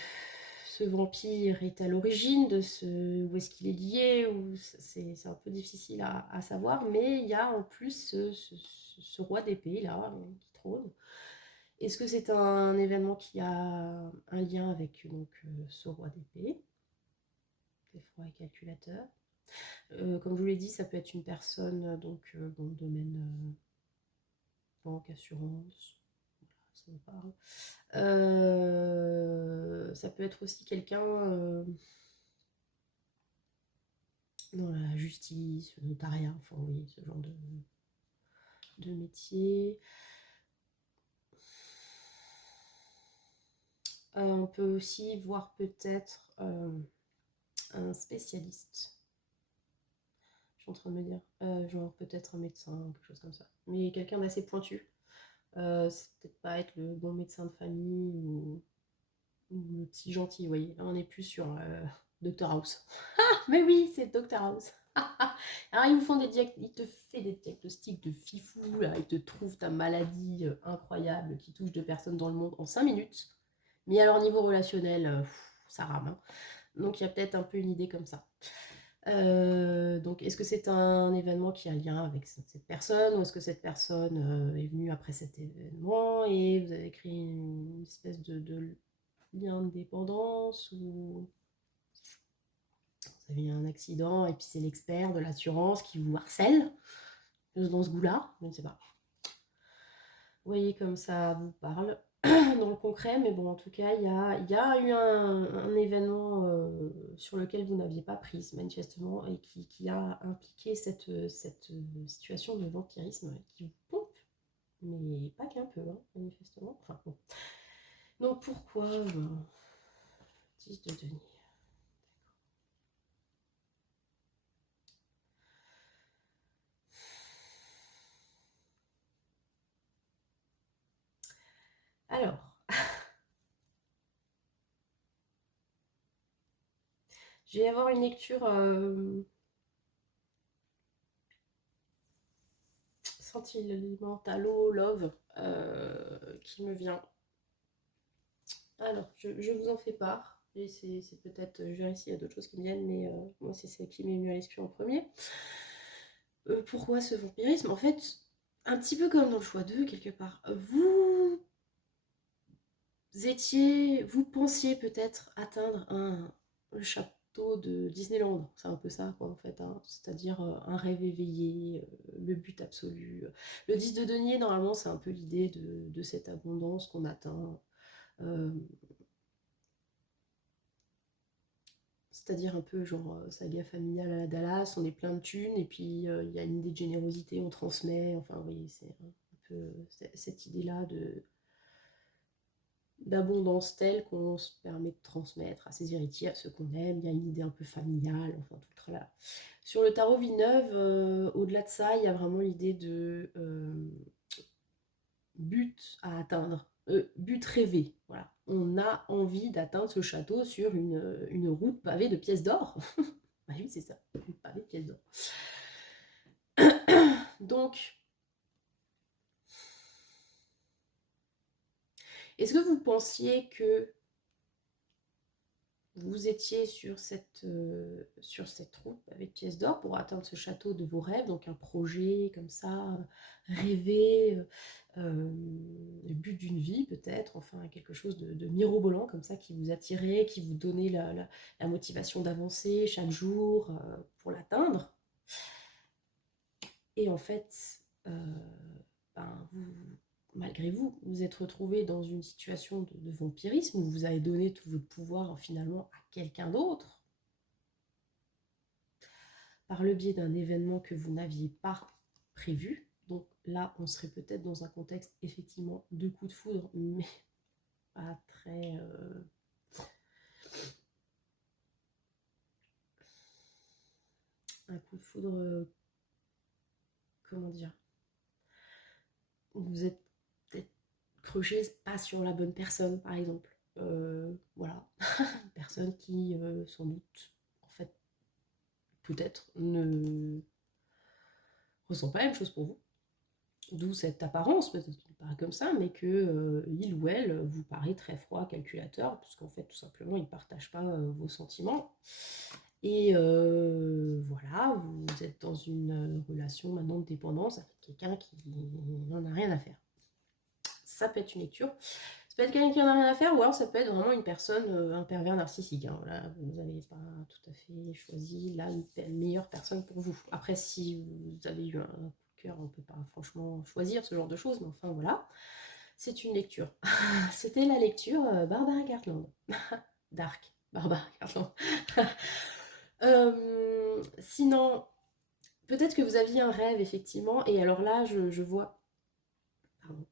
ce vampire est à l'origine de ce... Où est-ce qu'il est lié ou c'est un peu difficile à savoir, mais il y a en plus ce roi d'épée là qui trône. Est-ce que c'est un événement qui a un lien avec donc, ce roi d'épée? Effroi et calculateur. Comme je vous l'ai dit, ça peut être une personne donc dans le domaine banque, assurance, ça me parle. Ça peut être aussi quelqu'un dans la justice, le notariat, enfin oui, ce genre de métier. On peut aussi voir peut-être un spécialiste. Je suis en train de me dire, genre peut-être un médecin, quelque chose comme ça. Mais quelqu'un d'assez pointu. C'est peut-être pas être le bon médecin de famille ou le petit gentil, vous voyez. Là, on est plus sur Dr House. Mais oui, c'est Dr House. Alors, ils vous font il te fait des diagnostics de fifou, là. Ils te trouvent ta maladie incroyable qui touche 2 personnes dans le monde en 5 minutes. Mais alors, niveau relationnel, ça rame. Hein. Donc, il y a peut-être un peu une idée comme ça. Donc, est-ce que c'est un événement qui a un lien avec cette personne ou est-ce que cette personne est venue après cet événement et vous avez créé une espèce de lien de dépendance ou vous avez eu un accident et puis c'est l'expert de l'assurance qui vous harcèle dans ce goût-là, je ne sais pas. Vous voyez comme ça vous parle dans le concret, mais bon, en tout cas, il y a eu un événement sur lequel vous n'aviez pas prise, manifestement, et qui a impliqué cette situation de vampirisme qui vous pompe, mais pas qu'un peu, hein, manifestement. Enfin, bon. Donc, pourquoi 10 de denier. Alors, je vais avoir une lecture sentimentalo love qui me vient. Alors, je vous en fais part. Et c'est peut-être, je verrai s'il y a d'autres choses qui me viennent, mais moi, c'est celle qui m'est venue à l'esprit en premier. Pourquoi ce vampirisme? En fait, un petit peu comme dans le choix 2, quelque part. Vous pensiez peut-être atteindre le château de Disneyland. C'est un peu ça, quoi, en fait. Hein. C'est-à-dire un rêve éveillé, le but absolu. Le 10 de denier, normalement, c'est un peu l'idée de cette abondance qu'on atteint. Euh, C'est-à-dire un peu genre saga familiale à la Dallas, on est plein de thunes et puis il y a une idée de générosité, on transmet, enfin vous voyez, c'est un peu cette idée-là d'abondance telle qu'on se permet de transmettre à ses héritiers, à ceux qu'on aime, il y a une idée un peu familiale, enfin tout le tralala. Sur le tarot Villeneuve, au-delà de ça, il y a vraiment l'idée de but à atteindre, but rêvé, voilà. On a envie d'atteindre ce château sur une route pavée de pièces d'or. Ah oui, c'est ça, une pavée de pièces d'or. Donc, est-ce que vous pensiez que vous étiez sur cette route avec pièces d'or pour atteindre ce château de vos rêves, donc un projet comme ça, rêvé, le but d'une vie peut-être, enfin quelque chose de mirobolant comme ça qui vous attirait, qui vous donnait la motivation d'avancer chaque jour pour l'atteindre. Et en fait, malgré vous, vous êtes retrouvé dans une situation de vampirisme où vous avez donné tout votre pouvoir finalement à quelqu'un d'autre par le biais d'un événement que vous n'aviez pas prévu. Donc là, on serait peut-être dans un contexte effectivement de coup de foudre, mais pas très... un coup de foudre, comment dire, vous êtes peut-être croché pas sur la bonne personne, par exemple. Voilà, une personne qui, sans doute, en fait, peut-être, ne ressent pas la même chose pour vous. D'où cette apparence, peut-être qu'il paraît comme ça, mais que il ou elle vous paraît très froid, calculateur, parce qu'en fait, tout simplement, il ne partage pas vos sentiments. Et voilà, vous êtes dans une relation maintenant de dépendance avec quelqu'un qui n'en a rien à faire. Ça peut être une lecture. Ça peut être quelqu'un qui n'en a rien à faire, ou alors ça peut être vraiment une personne, un pervers narcissique. Hein. Voilà, vous n'avez pas tout à fait choisi la meilleure personne pour vous. Après, si vous avez eu un coup de cœur, on ne peut pas franchement choisir ce genre de choses, mais enfin voilà, c'est une lecture. C'était la lecture Barbara Cartland. Dark, Barbara Cartland. Sinon, peut-être que vous aviez un rêve, effectivement, et alors là, je vois... Pardon.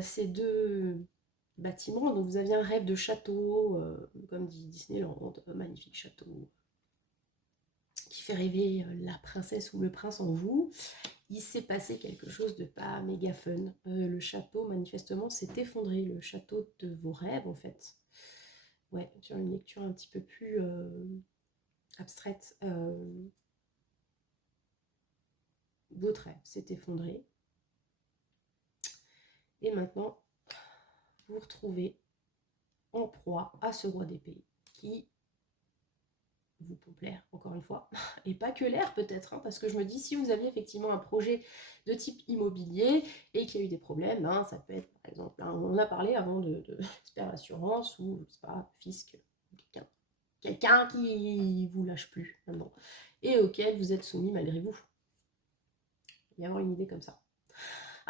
Ces deux bâtiments, donc vous aviez un rêve de château, comme dit Disneyland, magnifique château, qui fait rêver la princesse ou le prince en vous. Il s'est passé quelque chose de pas méga fun. Le château, manifestement, s'est effondré, le château de vos rêves, en fait. Ouais, sur une lecture un petit peu plus abstraite. Votre rêve s'est effondré. Et maintenant, vous vous retrouvez en proie à ce roi d'épée qui vous pompe l'air, encore une fois, et pas que l'air peut-être, hein, parce que je me dis, si vous aviez effectivement un projet de type immobilier et qu'il y a eu des problèmes, hein, ça peut être, par exemple, hein, on a parlé avant de expert d'assurance ou, je sais pas, fisc, quelqu'un qui vous lâche plus maintenant, et auquel vous êtes soumis malgré vous. Il y avoir une idée comme ça.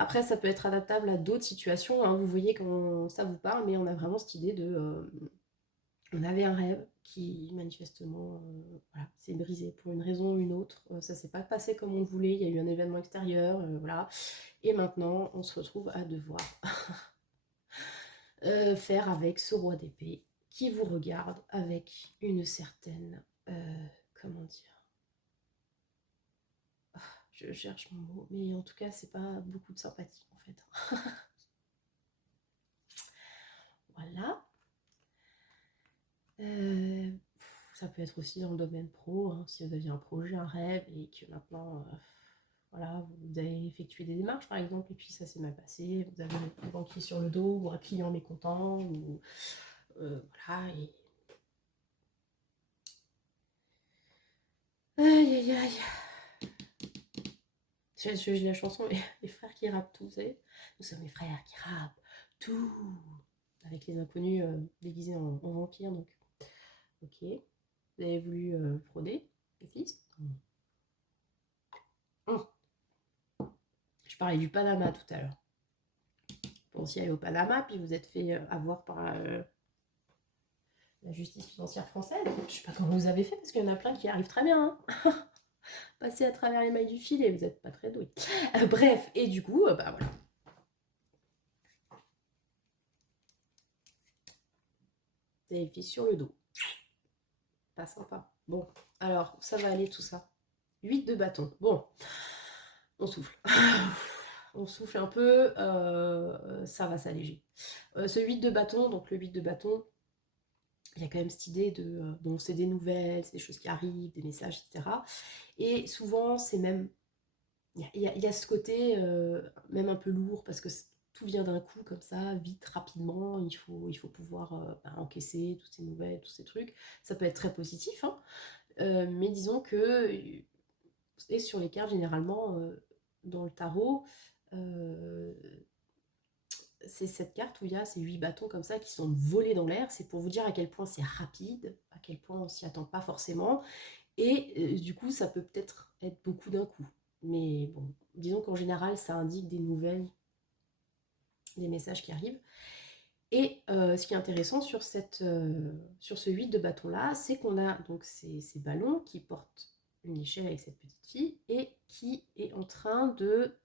Après, ça peut être adaptable à d'autres situations, hein, vous voyez quand ça vous parle, mais on a vraiment cette idée de... on avait un rêve qui manifestement voilà, s'est brisé pour une raison ou une autre. Ça s'est pas passé comme on le voulait, il y a eu un événement extérieur, voilà. Et maintenant, on se retrouve à devoir faire avec ce roi d'épée qui vous regarde avec une certaine... comment dire, je cherche mon mot, mais en tout cas, c'est pas beaucoup de sympathie en fait. Voilà. Ça peut être aussi dans le domaine pro, hein, si vous aviez un projet, un rêve, et que maintenant, voilà, vous avez effectué des démarches par exemple, et puis ça s'est mal passé, vous avez un banquier sur le dos, ou un client mécontent, ou voilà, et... Aïe aïe aïe. J'ai la chanson, les frères qui rappent tout, vous savez. Nous sommes les frères qui rappent tout. Avec les inconnus déguisés en vampires, donc. Ok. Vous avez voulu frauder le fisc. Je parlais du Panama tout à l'heure. Vous pensiez aller au Panama, puis vous êtes fait avoir par la justice financière française. Je sais pas comment vous avez fait, parce qu'il y en a plein qui arrivent très bien. Hein. Passer à travers les mailles du filet, vous n'êtes pas très doué. Bref, et du coup, bah voilà. Vous avez le fils sur le dos. Pas sympa. Bon, alors, ça va aller tout ça. 8 de bâton. Bon, on souffle. On souffle un peu, ça va s'alléger. Ce 8 de bâton, donc le 8 de bâton, il y a quand même cette idée de, bon, c'est des nouvelles, c'est des choses qui arrivent, des messages, etc. Et souvent, c'est même, il y a ce côté même un peu lourd, parce que tout vient d'un coup, comme ça, vite, rapidement, il faut pouvoir encaisser toutes ces nouvelles, tous ces trucs. Ça peut être très positif, hein, mais disons que, et sur les cartes, généralement, dans le tarot, euh, c'est cette carte où il y a ces 8 bâtons comme ça qui sont volés dans l'air. C'est pour vous dire à quel point c'est rapide, à quel point on s'y attend pas forcément. Et du coup, ça peut peut-être être beaucoup d'un coup. Mais bon, disons qu'en général, ça indique des nouvelles, des messages qui arrivent. Et ce qui est intéressant sur ce 8 de bâton-là, c'est qu'on a donc ces ballons qui portent une échelle avec cette petite fille et qui est en train de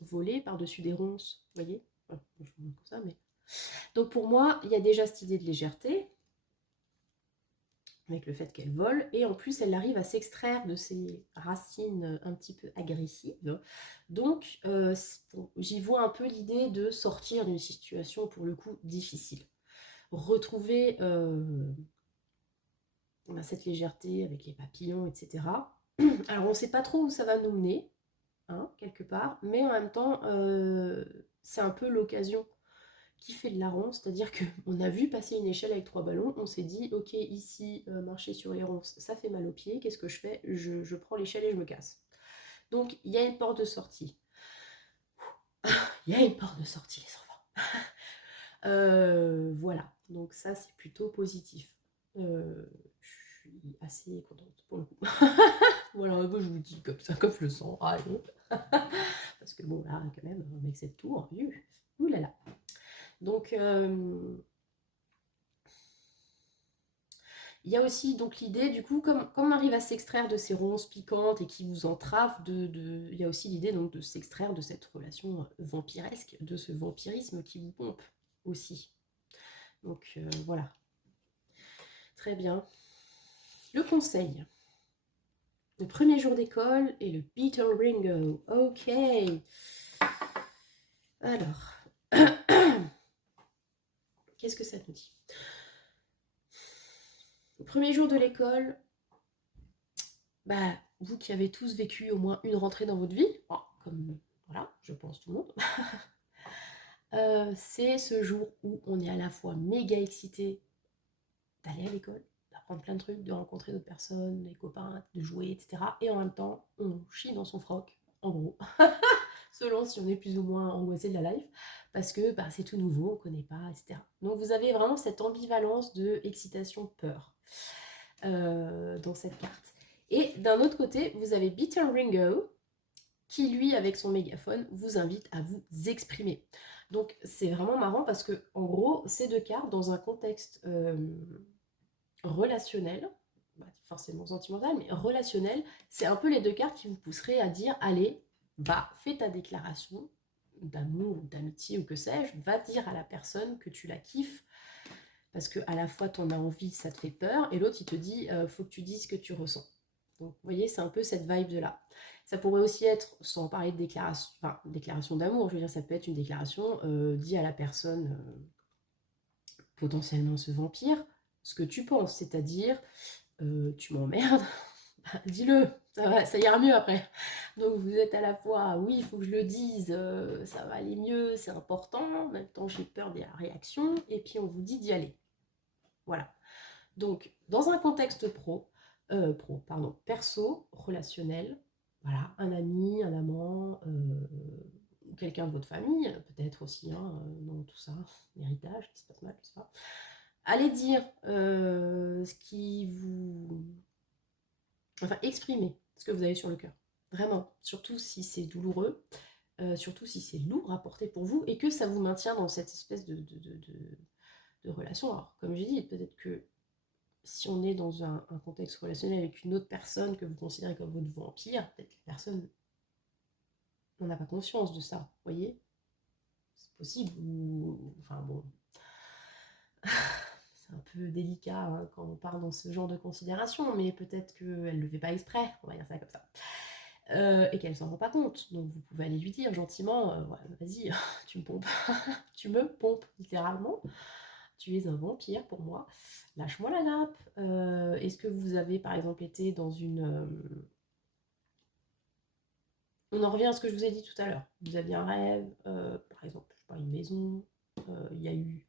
voler par-dessus des ronces. Vous voyez, enfin, je vous montre ça, mais... Donc pour moi, il y a déjà cette idée de légèreté. avec le fait qu'elle vole, et en plus elle arrive à s'extraire de ses racines un petit peu agressives. Donc bon, j'y vois un peu l'idée de sortir d'une situation pour le coup difficile. Retrouver cette légèreté avec les papillons, etc. Alors on ne sait pas trop où ça va nous mener, hein, quelque part, mais en même temps c'est un peu l'occasion qui fait le larron, c'est-à-dire qu'on a vu passer une échelle avec 3 ballons, on s'est dit ok ici marcher sur les ronces ça fait mal aux pieds, qu'est-ce que je fais, je prends l'échelle et je me casse. Donc il y a une porte de sortie. Il y a une porte de sortie les enfants. Voilà, donc ça c'est plutôt positif. Je suis assez contente pour le coup. Voilà, moi je vous dis comme ça, comme je le sens. Allez. Parce que bon là quand même avec cette tour, oulala. Donc il y a aussi donc l'idée, du coup, comme on arrive à s'extraire de ces ronces piquantes et qui vous entravent, il y a aussi l'idée donc de s'extraire de cette relation vampiresque, de ce vampirisme qui vous pompe aussi. Donc voilà. Très bien. Le conseil. Le premier jour d'école et le Beetle Ringo. Ok. Alors, qu'est-ce que ça nous dit? Le premier jour de l'école, bah, vous qui avez tous vécu au moins une rentrée dans votre vie, oh, comme voilà, je pense tout le monde, c'est ce jour où on est à la fois méga excité d'aller à l'école, d'apprendre plein de trucs, de rencontrer d'autres personnes, des copains, de jouer, etc. Et en même temps, on chie dans son froc, en gros, selon si on est plus ou moins angoissé de la life, parce que bah, c'est tout nouveau, on ne connaît pas, etc. Donc vous avez vraiment cette ambivalence de excitation-peur dans cette carte. Et d'un autre côté, vous avez Beetle Ringo, qui lui, avec son mégaphone, vous invite à vous exprimer. Donc c'est vraiment marrant parce que, en gros, ces deux cartes, dans un contexte relationnel, bah, forcément sentimental, mais relationnel, c'est un peu les deux cartes qui vous pousseraient à dire, allez, va, fais ta déclaration d'amour, d'amitié ou que sais-je, va dire à la personne que tu la kiffes, parce que à la fois t'en as envie, ça te fait peur, et l'autre il te dit, faut que tu dises ce que tu ressens. Donc vous voyez, c'est un peu cette vibe de là. Ça pourrait aussi être, sans parler de déclaration, enfin, déclaration d'amour, je veux dire, ça peut être une déclaration dit à la personne potentiellement ce vampire, ce que tu penses, c'est-à-dire tu m'emmerdes, dis-le, ça ira mieux après. Donc vous êtes à la fois, oui, il faut que je le dise, ça va aller mieux, c'est important, en même temps j'ai peur des réactions, et puis on vous dit d'y aller. Voilà. Donc, dans un contexte perso, relationnel, voilà, un ami, un amant, quelqu'un de votre famille, peut-être aussi, hein, dans tout ça, l'héritage qui se passe mal, tout ça. Allez dire ce qui vous... Enfin, exprimez ce que vous avez sur le cœur. Vraiment, surtout si c'est douloureux, surtout si c'est lourd à porter pour vous et que ça vous maintient dans cette espèce de relation. Alors, comme j'ai dit, peut-être que si on est dans un contexte relationnel avec une autre personne que vous considérez comme votre vampire, peut-être que la personne n'en a pas conscience de ça, vous voyez? C'est possible, ou... Enfin bon... C'est un peu délicat hein, quand on part dans ce genre de considération, mais peut-être qu'elle ne le fait pas exprès, on va dire ça comme ça. Et qu'elle s'en rend pas compte. Donc vous pouvez aller lui dire gentiment, ouais, vas-y, tu me pompes, tu me pompes littéralement. Tu es un vampire pour moi. Lâche-moi la nappe. Est-ce que vous avez par exemple été dans une... On en revient à ce que je vous ai dit tout à l'heure. Vous aviez un rêve, par exemple, je sais pas, une maison, il y a eu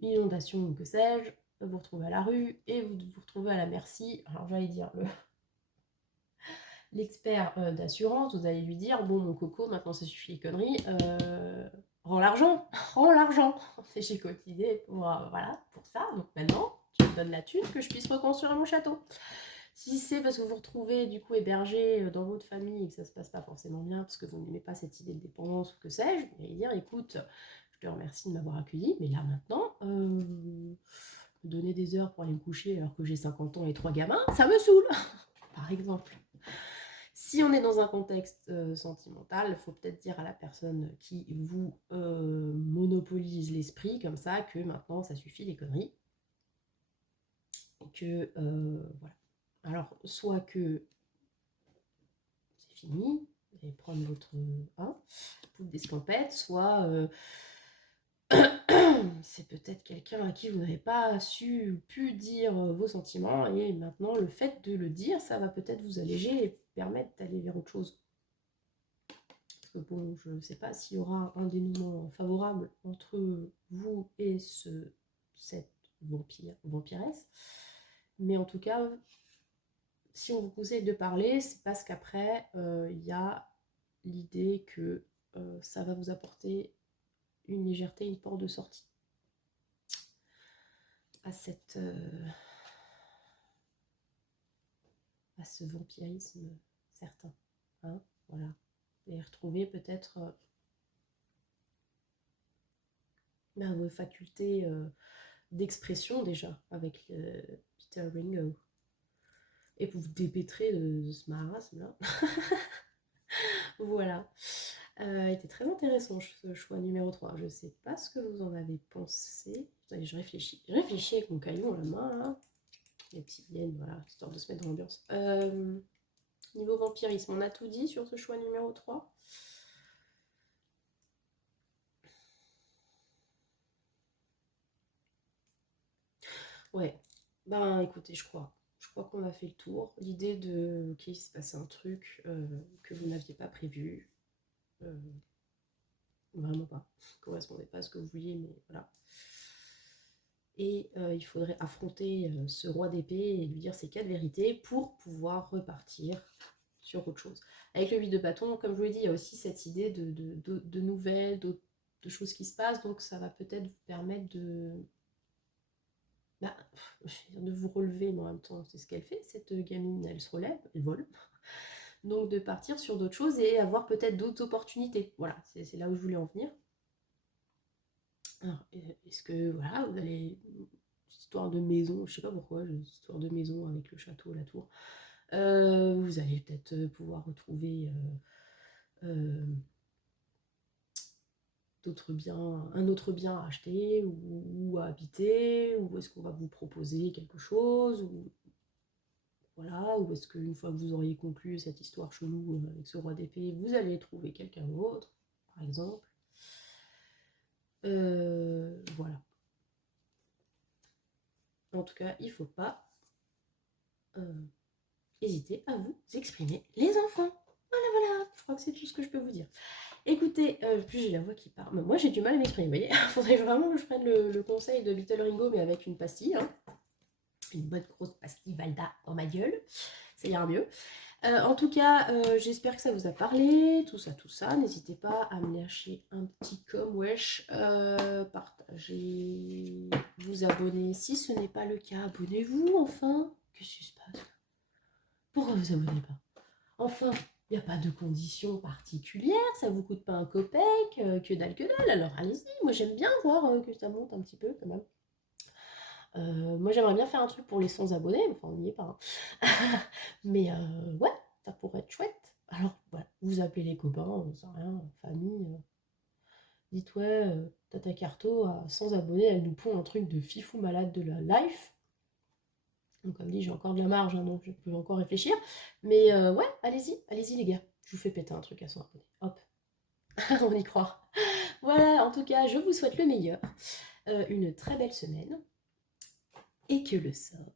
une inondation ou que sais-je, vous vous retrouvez à la rue et vous vous retrouvez à la merci, alors j'allais dire l'expert d'assurance, vous allez lui dire, bon mon coco, maintenant ça suffit les conneries, rends l'argent, rends l'argent. J'ai cotisé pour, voilà, pour ça, donc maintenant tu me donnes la thune que je puisse reconstruire mon château. Si c'est parce que vous vous retrouvez du coup hébergé dans votre famille et que ça se passe pas forcément bien parce que vous n'aimez pas cette idée de dépendance ou que sais-je, vous allez dire écoute, je te remercie de m'avoir accueilli, mais là maintenant, me donner des heures pour aller me coucher alors que j'ai 50 ans et 3 gamins, ça me saoule, par exemple. Si on est dans un contexte sentimental, il faut peut-être dire à la personne qui vous monopolise l'esprit comme ça que maintenant ça suffit les conneries. Et que, voilà. Alors, soit que c'est fini, vous allez prendre votre poudre d'escampette, soit c'est peut-être quelqu'un à qui vous n'avez pas su ou pu dire vos sentiments, et maintenant le fait de le dire, ça va peut-être vous alléger et permettre d'aller vers autre chose. Parce que bon, je ne sais pas s'il y aura un dénouement favorable entre vous et cette vampiresse, mais en tout cas, si on vous conseille de parler, c'est parce qu'après, il y a l'idée que ça va vous apporter une légèreté, une porte de sortie à à ce vampirisme certain. Hein, voilà. Et retrouver peut-être vos facultés d'expression déjà avec Peter Ringo. Et pour vous dépêtrer de ce marasme-là. Voilà. Était très intéressant ce choix numéro 3. Je sais pas ce que vous en avez pensé. Attendez, je réfléchis. Je réfléchis avec mon crayon à la main, là. Les petites liens, voilà, histoire de se mettre dans l'ambiance. Niveau vampirisme, on a tout dit sur ce choix numéro 3. Ouais. Ben écoutez, je crois. Je crois qu'on a fait le tour. L'idée de, ok, il s'est passé un truc que vous n'aviez pas prévu. Vraiment pas. Ça ne correspondait pas à ce que vous vouliez, mais voilà. Et il faudrait affronter ce roi d'épée et lui dire ses 4 vérités pour pouvoir repartir sur autre chose. Avec le 8 de bâton, comme je vous l'ai dit, il y a aussi cette idée de nouvelles, de choses qui se passent, donc ça va peut-être vous permettre bah, de vous relever, mais en même temps, c'est ce qu'elle fait, cette gamine, elle se relève, elle vole. Donc de partir sur d'autres choses et avoir peut-être d'autres opportunités. Voilà, c'est là où je voulais en venir. Alors, est-ce que, voilà, vous allez... Histoire de maison, je sais pas pourquoi, histoire de maison avec le château, la tour. Vous allez peut-être pouvoir retrouver d'autres biens, un autre bien à acheter ou à habiter, ou est-ce qu'on va vous proposer quelque chose, ou voilà, ou est-ce qu'une fois que vous auriez conclu cette histoire chelou avec ce roi d'épée, vous allez trouver quelqu'un d'autre, par exemple. Voilà. En tout cas, il ne faut pas hésiter à vous exprimer, les enfants. Voilà, je crois que c'est tout ce que je peux vous dire. Écoutez, plus j'ai la voix qui part. Moi, j'ai du mal à m'exprimer, vous voyez. Il faudrait vraiment que je prenne le conseil de Little Ringo, mais avec une pastille. Hein. Une bonne grosse pastille Valda dans ma gueule. Ça ira mieux. En tout cas, j'espère que ça vous a parlé, tout ça. N'hésitez pas à me lâcher un petit com, wesh. Partagez, vous abonner. Si ce n'est pas le cas, abonnez-vous, enfin. Qu'est-ce qui se passe? Pourquoi vous abonnez pas? Enfin, il n'y a pas de conditions particulières, ça vous coûte pas un copec, que dalle, alors allez-y, moi j'aime bien voir que ça monte un petit peu quand même. Moi j'aimerais bien faire un truc pour les 100 abonnés, enfin on n'y est pas. Hein. Mais ouais, ça pourrait être chouette. Alors voilà, vous appelez les copains, on sait rien, famille. Dites ouais, Tata Carto à 100 abonnés, elle nous pond un truc de fifou malade de la life. Donc comme dit, j'ai encore de la marge, hein, donc je peux encore réfléchir. Mais ouais, allez-y les gars. Je vous fais péter un truc à 100 abonnés. Hop, on y croit. Voilà, en tout cas, je vous souhaite le meilleur. Une très belle semaine. Et que le sort